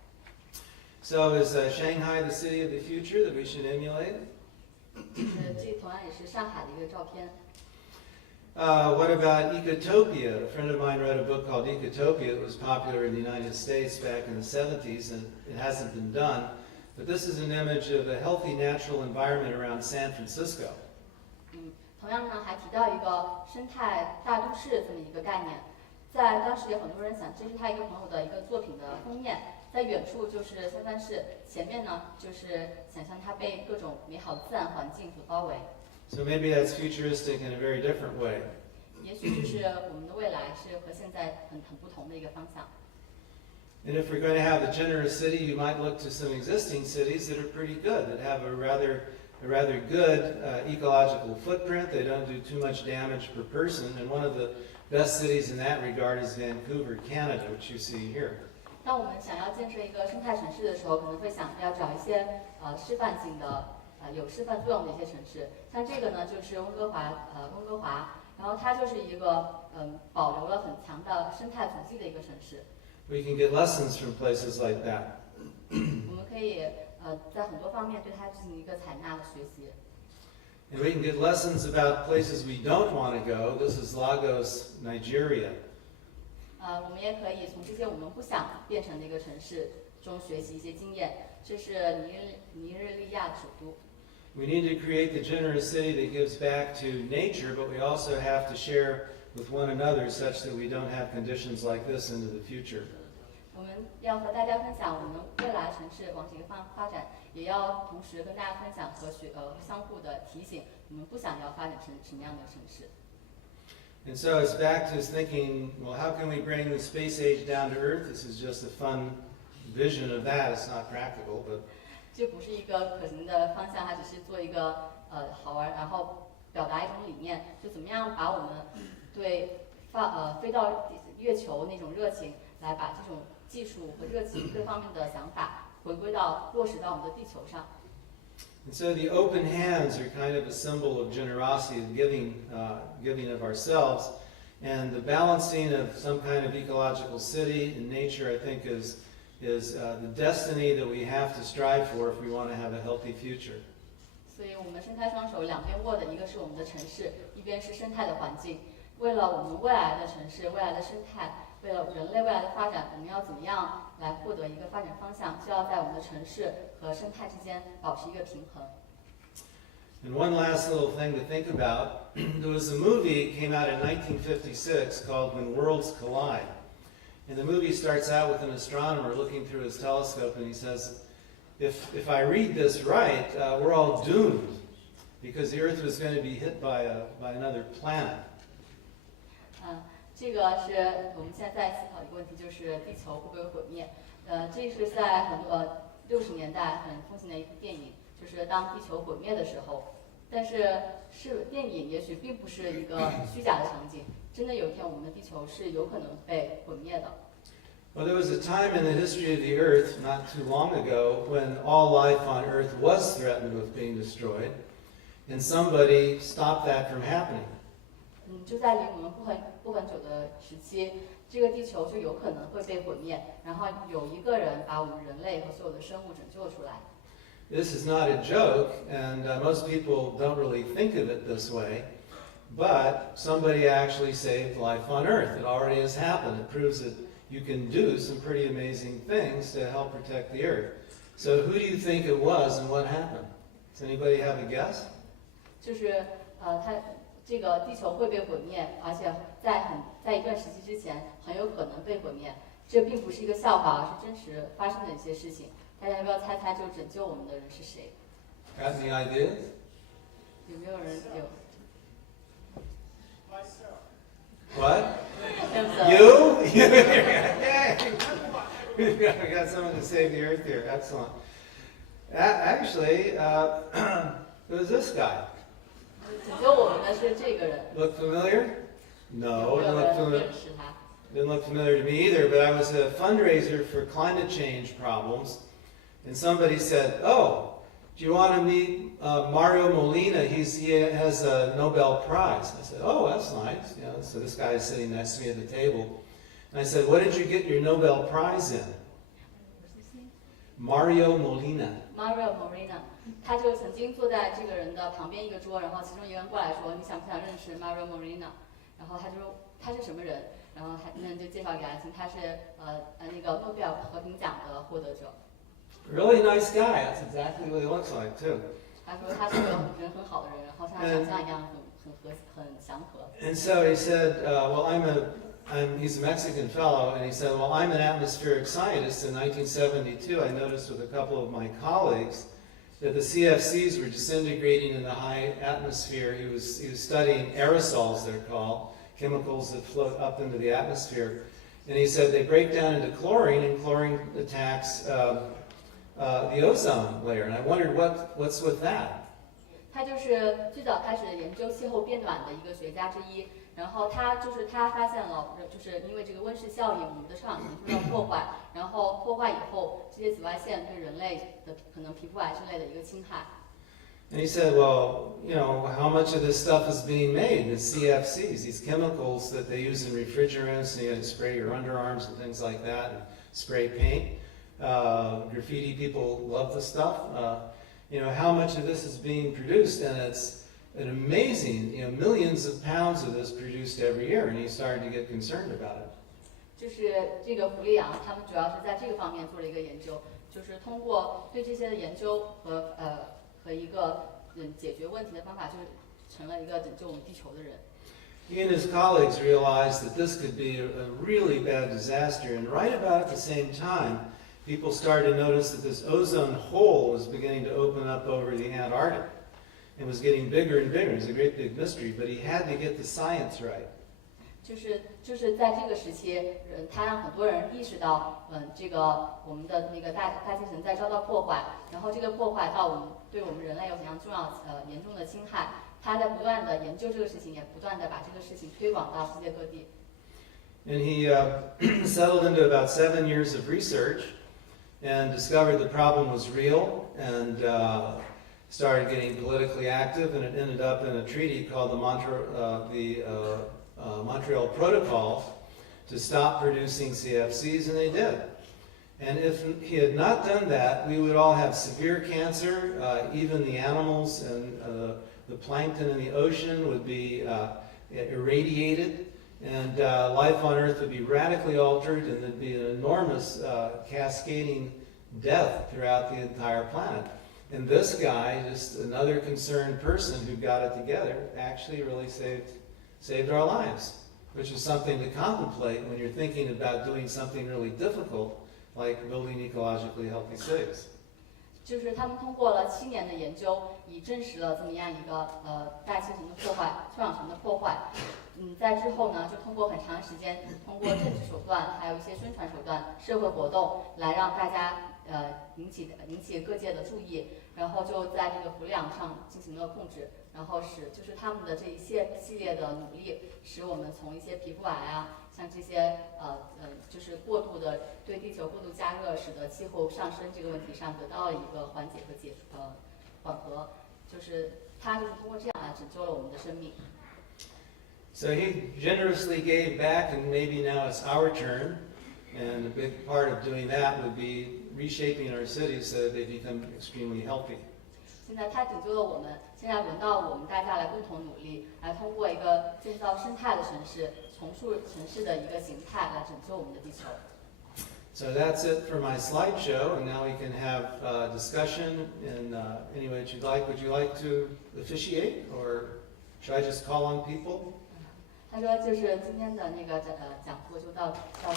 So is Shanghai the city of the future that we should emulate? 这同样也是上海的一个照片。What about Ecotopia? A friend of mine wrote a book called Ecotopia that was popular in the United States back in the 70s, and it hasn't been done. But this is an image of a healthy natural environment around San Francisco. 同样呢，还提到一个生态大都市这么一个概念，在当时有很多人想，这是他一个朋友的一个作品的封面，在远处就是三藩市，前面呢就是想象它被各种美好自然环境所包围。So maybe that's futuristic in a very different way. 也许就是我们的未来是和现在很不同的一个方向。And if we're going to have a generous city, you might look to some existing cities that are pretty good, that have a rather good ecological footprint. They don't do too much damage per person. And one of the best cities in that regard is Vancouver, Canada, which you see here. 当我们想要建设一个生态城市的时候，可能会想要找一些示范性的有示范作用的一些城市。像这个呢，就是温哥华，然后它就是一个保留了很强的生态足迹的一个城市。We can get lessons from places like that. 我们可以在很多方面对它进行一个采纳和学习。And we can get lessons about places we don't want to go. This is Lagos, Nigeria. 我们也可以从这些我们不想变成的一个城市中学习一些经验。这是尼日利亚首都。We need to create the generous city that gives back to nature, but we also have to share with one another such that we don't have conditions like this into the future. 我们要和大家分享我们未来城市往这个发展，也要同时跟大家分享和相互的提醒，我们不想要发展成什么样的城市。And so it's back to thinking, well, how can we bring the space age down to Earth? This is just a fun vision of that. It's not practical, but 这不是一个可行的方向，它只是做一个好玩，然后表达一种理念，就怎么样把我们对飞到月球那种热情，来把这种技术和热情各方面的想法回归到落实到我们的地球上。And so the open hands are kind of a symbol of generosity, of giving of ourselves. And the balancing of some kind of ecological city and nature, I think, is the destiny that we have to strive for if we want to have a healthy future. 所以我们伸开双手，两边握的一个是我们的城市，一边是生态的环境。为了我们未来的城市、未来的生态，为了人类未来的发展，我们要怎么样来获得一个发展方向？就要在我们的城市和生态之间保持一个平衡。And one last little thing to think about, there was a movie that came out in 1956 called When Worlds Collide. And the movie starts out with an astronomer looking through his telescope and he says, if I read this right, we're all doomed because the Earth was going to be hit by another planet. 这个是我们现在在思考一个问题，就是地球会不会毁灭？这是在很多60年代很风行的一部电影，就是当地球毁灭的时候。但是电影也许并不是一个虚假的场景，真的有一天我们的地球是有可能被毁灭的。Well, there was a time in the history of the Earth, not too long ago, when all life on Earth was threatened with being destroyed, and somebody stopped that from happening. 就在离我们不很久的时期，这个地球就有可能会被毁灭，然后有一个人把我们人类和所有的生物拯救出来。This is not a joke, and most people don't really think of it this way, but somebody actually saved life on Earth. It already has happened. It proves that you can do some pretty amazing things to help protect the Earth. So who do you think it was and what happened? Does anybody have a guess? 就是这个地球会被毁灭，而且在一段时期之前很有可能被毁灭。这并不是一个笑话，而是真实发生的一些事情。大家要不要猜猜，就拯救我们的人是谁？ Got any ideas? 有没有人有？ What? Himself. You? Yay! We got someone to save the Earth here. Excellent. Actually, it was this guy. 拯救我们的是这个人。 Look familiar? No, 有 didn't 没有 look 人 familiar. 认识他？ Didn't look familiar to me either, but I was a fundraiser for climate change problems, and somebody said, "Oh, do you want to meet Mario Molina? He has a Nobel Prize." I said, "Oh, that's nice." You know, so this guy is sitting next to me at the table, and I said, "What did you get your Nobel Prize in?" Mario Molina. Mario Molina， 他就曾经坐在这个人的旁边一个桌，然后其中一个人过来说：“你想不想认识 Mario Molina？” 然后他就说他是什么人，然后那人就介绍给他听，他是那个诺贝尔和平奖的获得者。Really nice guy. That's exactly what he looks like too. 他说他是个人很好的人，然后像他长相一样很祥和。And so he said, "Well, he's a Mexican fellow," and he said, "Well, I'm an atmospheric scientist. In 1972, I noticed with a couple of my colleagues that the CFCs were disintegrating in the high atmosphere. He was studying aerosols, they're called, chemicals that float up into the atmosphere. And he said they break down into chlorine, and chlorine attacks the ozone layer. And I wondered what's with that." 他就是最早开始研究气候变暖的一个学家之一。然后他发现了，就是因为这个温室效应，我们的臭氧层受到破坏，然后破坏以后，这些紫外线对人类的可能皮肤癌之类的一个侵害。And he said, "Well, you know, how much of this stuff is being made? The CFCs, these chemicals that they use in refrigerants, and you spray your underarms and things like that, and spray paint. Graffiti people love the stuff. How much of this is being produced? And it's an amazing, millions of pounds of this produced every year." And he started to get concerned about it. 就是这个弗利昂，他们主要是在这个方面做了一个研究，就是通过对这些的研究和一个解决问题的方法，就是成了一个拯救我们地球的人。He and his colleagues realized that this could be a really bad disaster, and right about at the same time, people started to notice that this ozone hole was beginning to open up over the Antarctic. It was getting bigger and bigger. It was a great big mystery, but he had to get the science right. 就是在这个时期，他让很多人意识到，这个我们的那个大气层在遭到破坏，然后这个破坏对我们人类有怎样严重的侵害。他在不断的研究这个事情，也不断的把这个事情推广到世界各地。And he settled into about 7 years of research and discovered the problem was real and started getting politically active, and it ended up in a treaty called the Montreal Protocol to stop producing CFCs, and they did. And if he had not done that, we would all have severe cancer. Even the animals and the plankton in the ocean would be irradiated, and life on Earth would be radically altered, and there'd be an enormous cascading death throughout the entire planet. And this guy, just another concerned person who got it together, actually really saved our lives, which is something to contemplate when you're thinking about doing something really difficult, like building ecologically healthy cities. 就是他们通过了7年的研究，以证实了这么样一个大气层的破坏、臭氧层的破坏。在之后呢，就通过很长时间，通过政治手段，还有一些宣传手段、社会活动，来让大家引起各界的注意，然后就在这个氟氧上进行了控制，然后就是他们的这一系列的努力，使我们从一些皮肤癌啊，像这些就是过度的对地球过度加热，使得气候上升这个问题上得到了一个缓解和缓和，就是他就是通过这样来拯救了我们的生命。So he generously gave back, and maybe now it's our turn. And a big part of doing that would be reshaping our cities so that they become extremely healthy. 现在他拯救了我们，现在轮到我们大家来共同努力，来通过一个建造生态的城市，重塑城市的一个形态，来拯救我们的地球。So that's it for my slideshow, and now we can have discussion in any way that you'd like. Would you like to officiate, or should I just call on people? 他说就是今天的那个讲座就到这儿。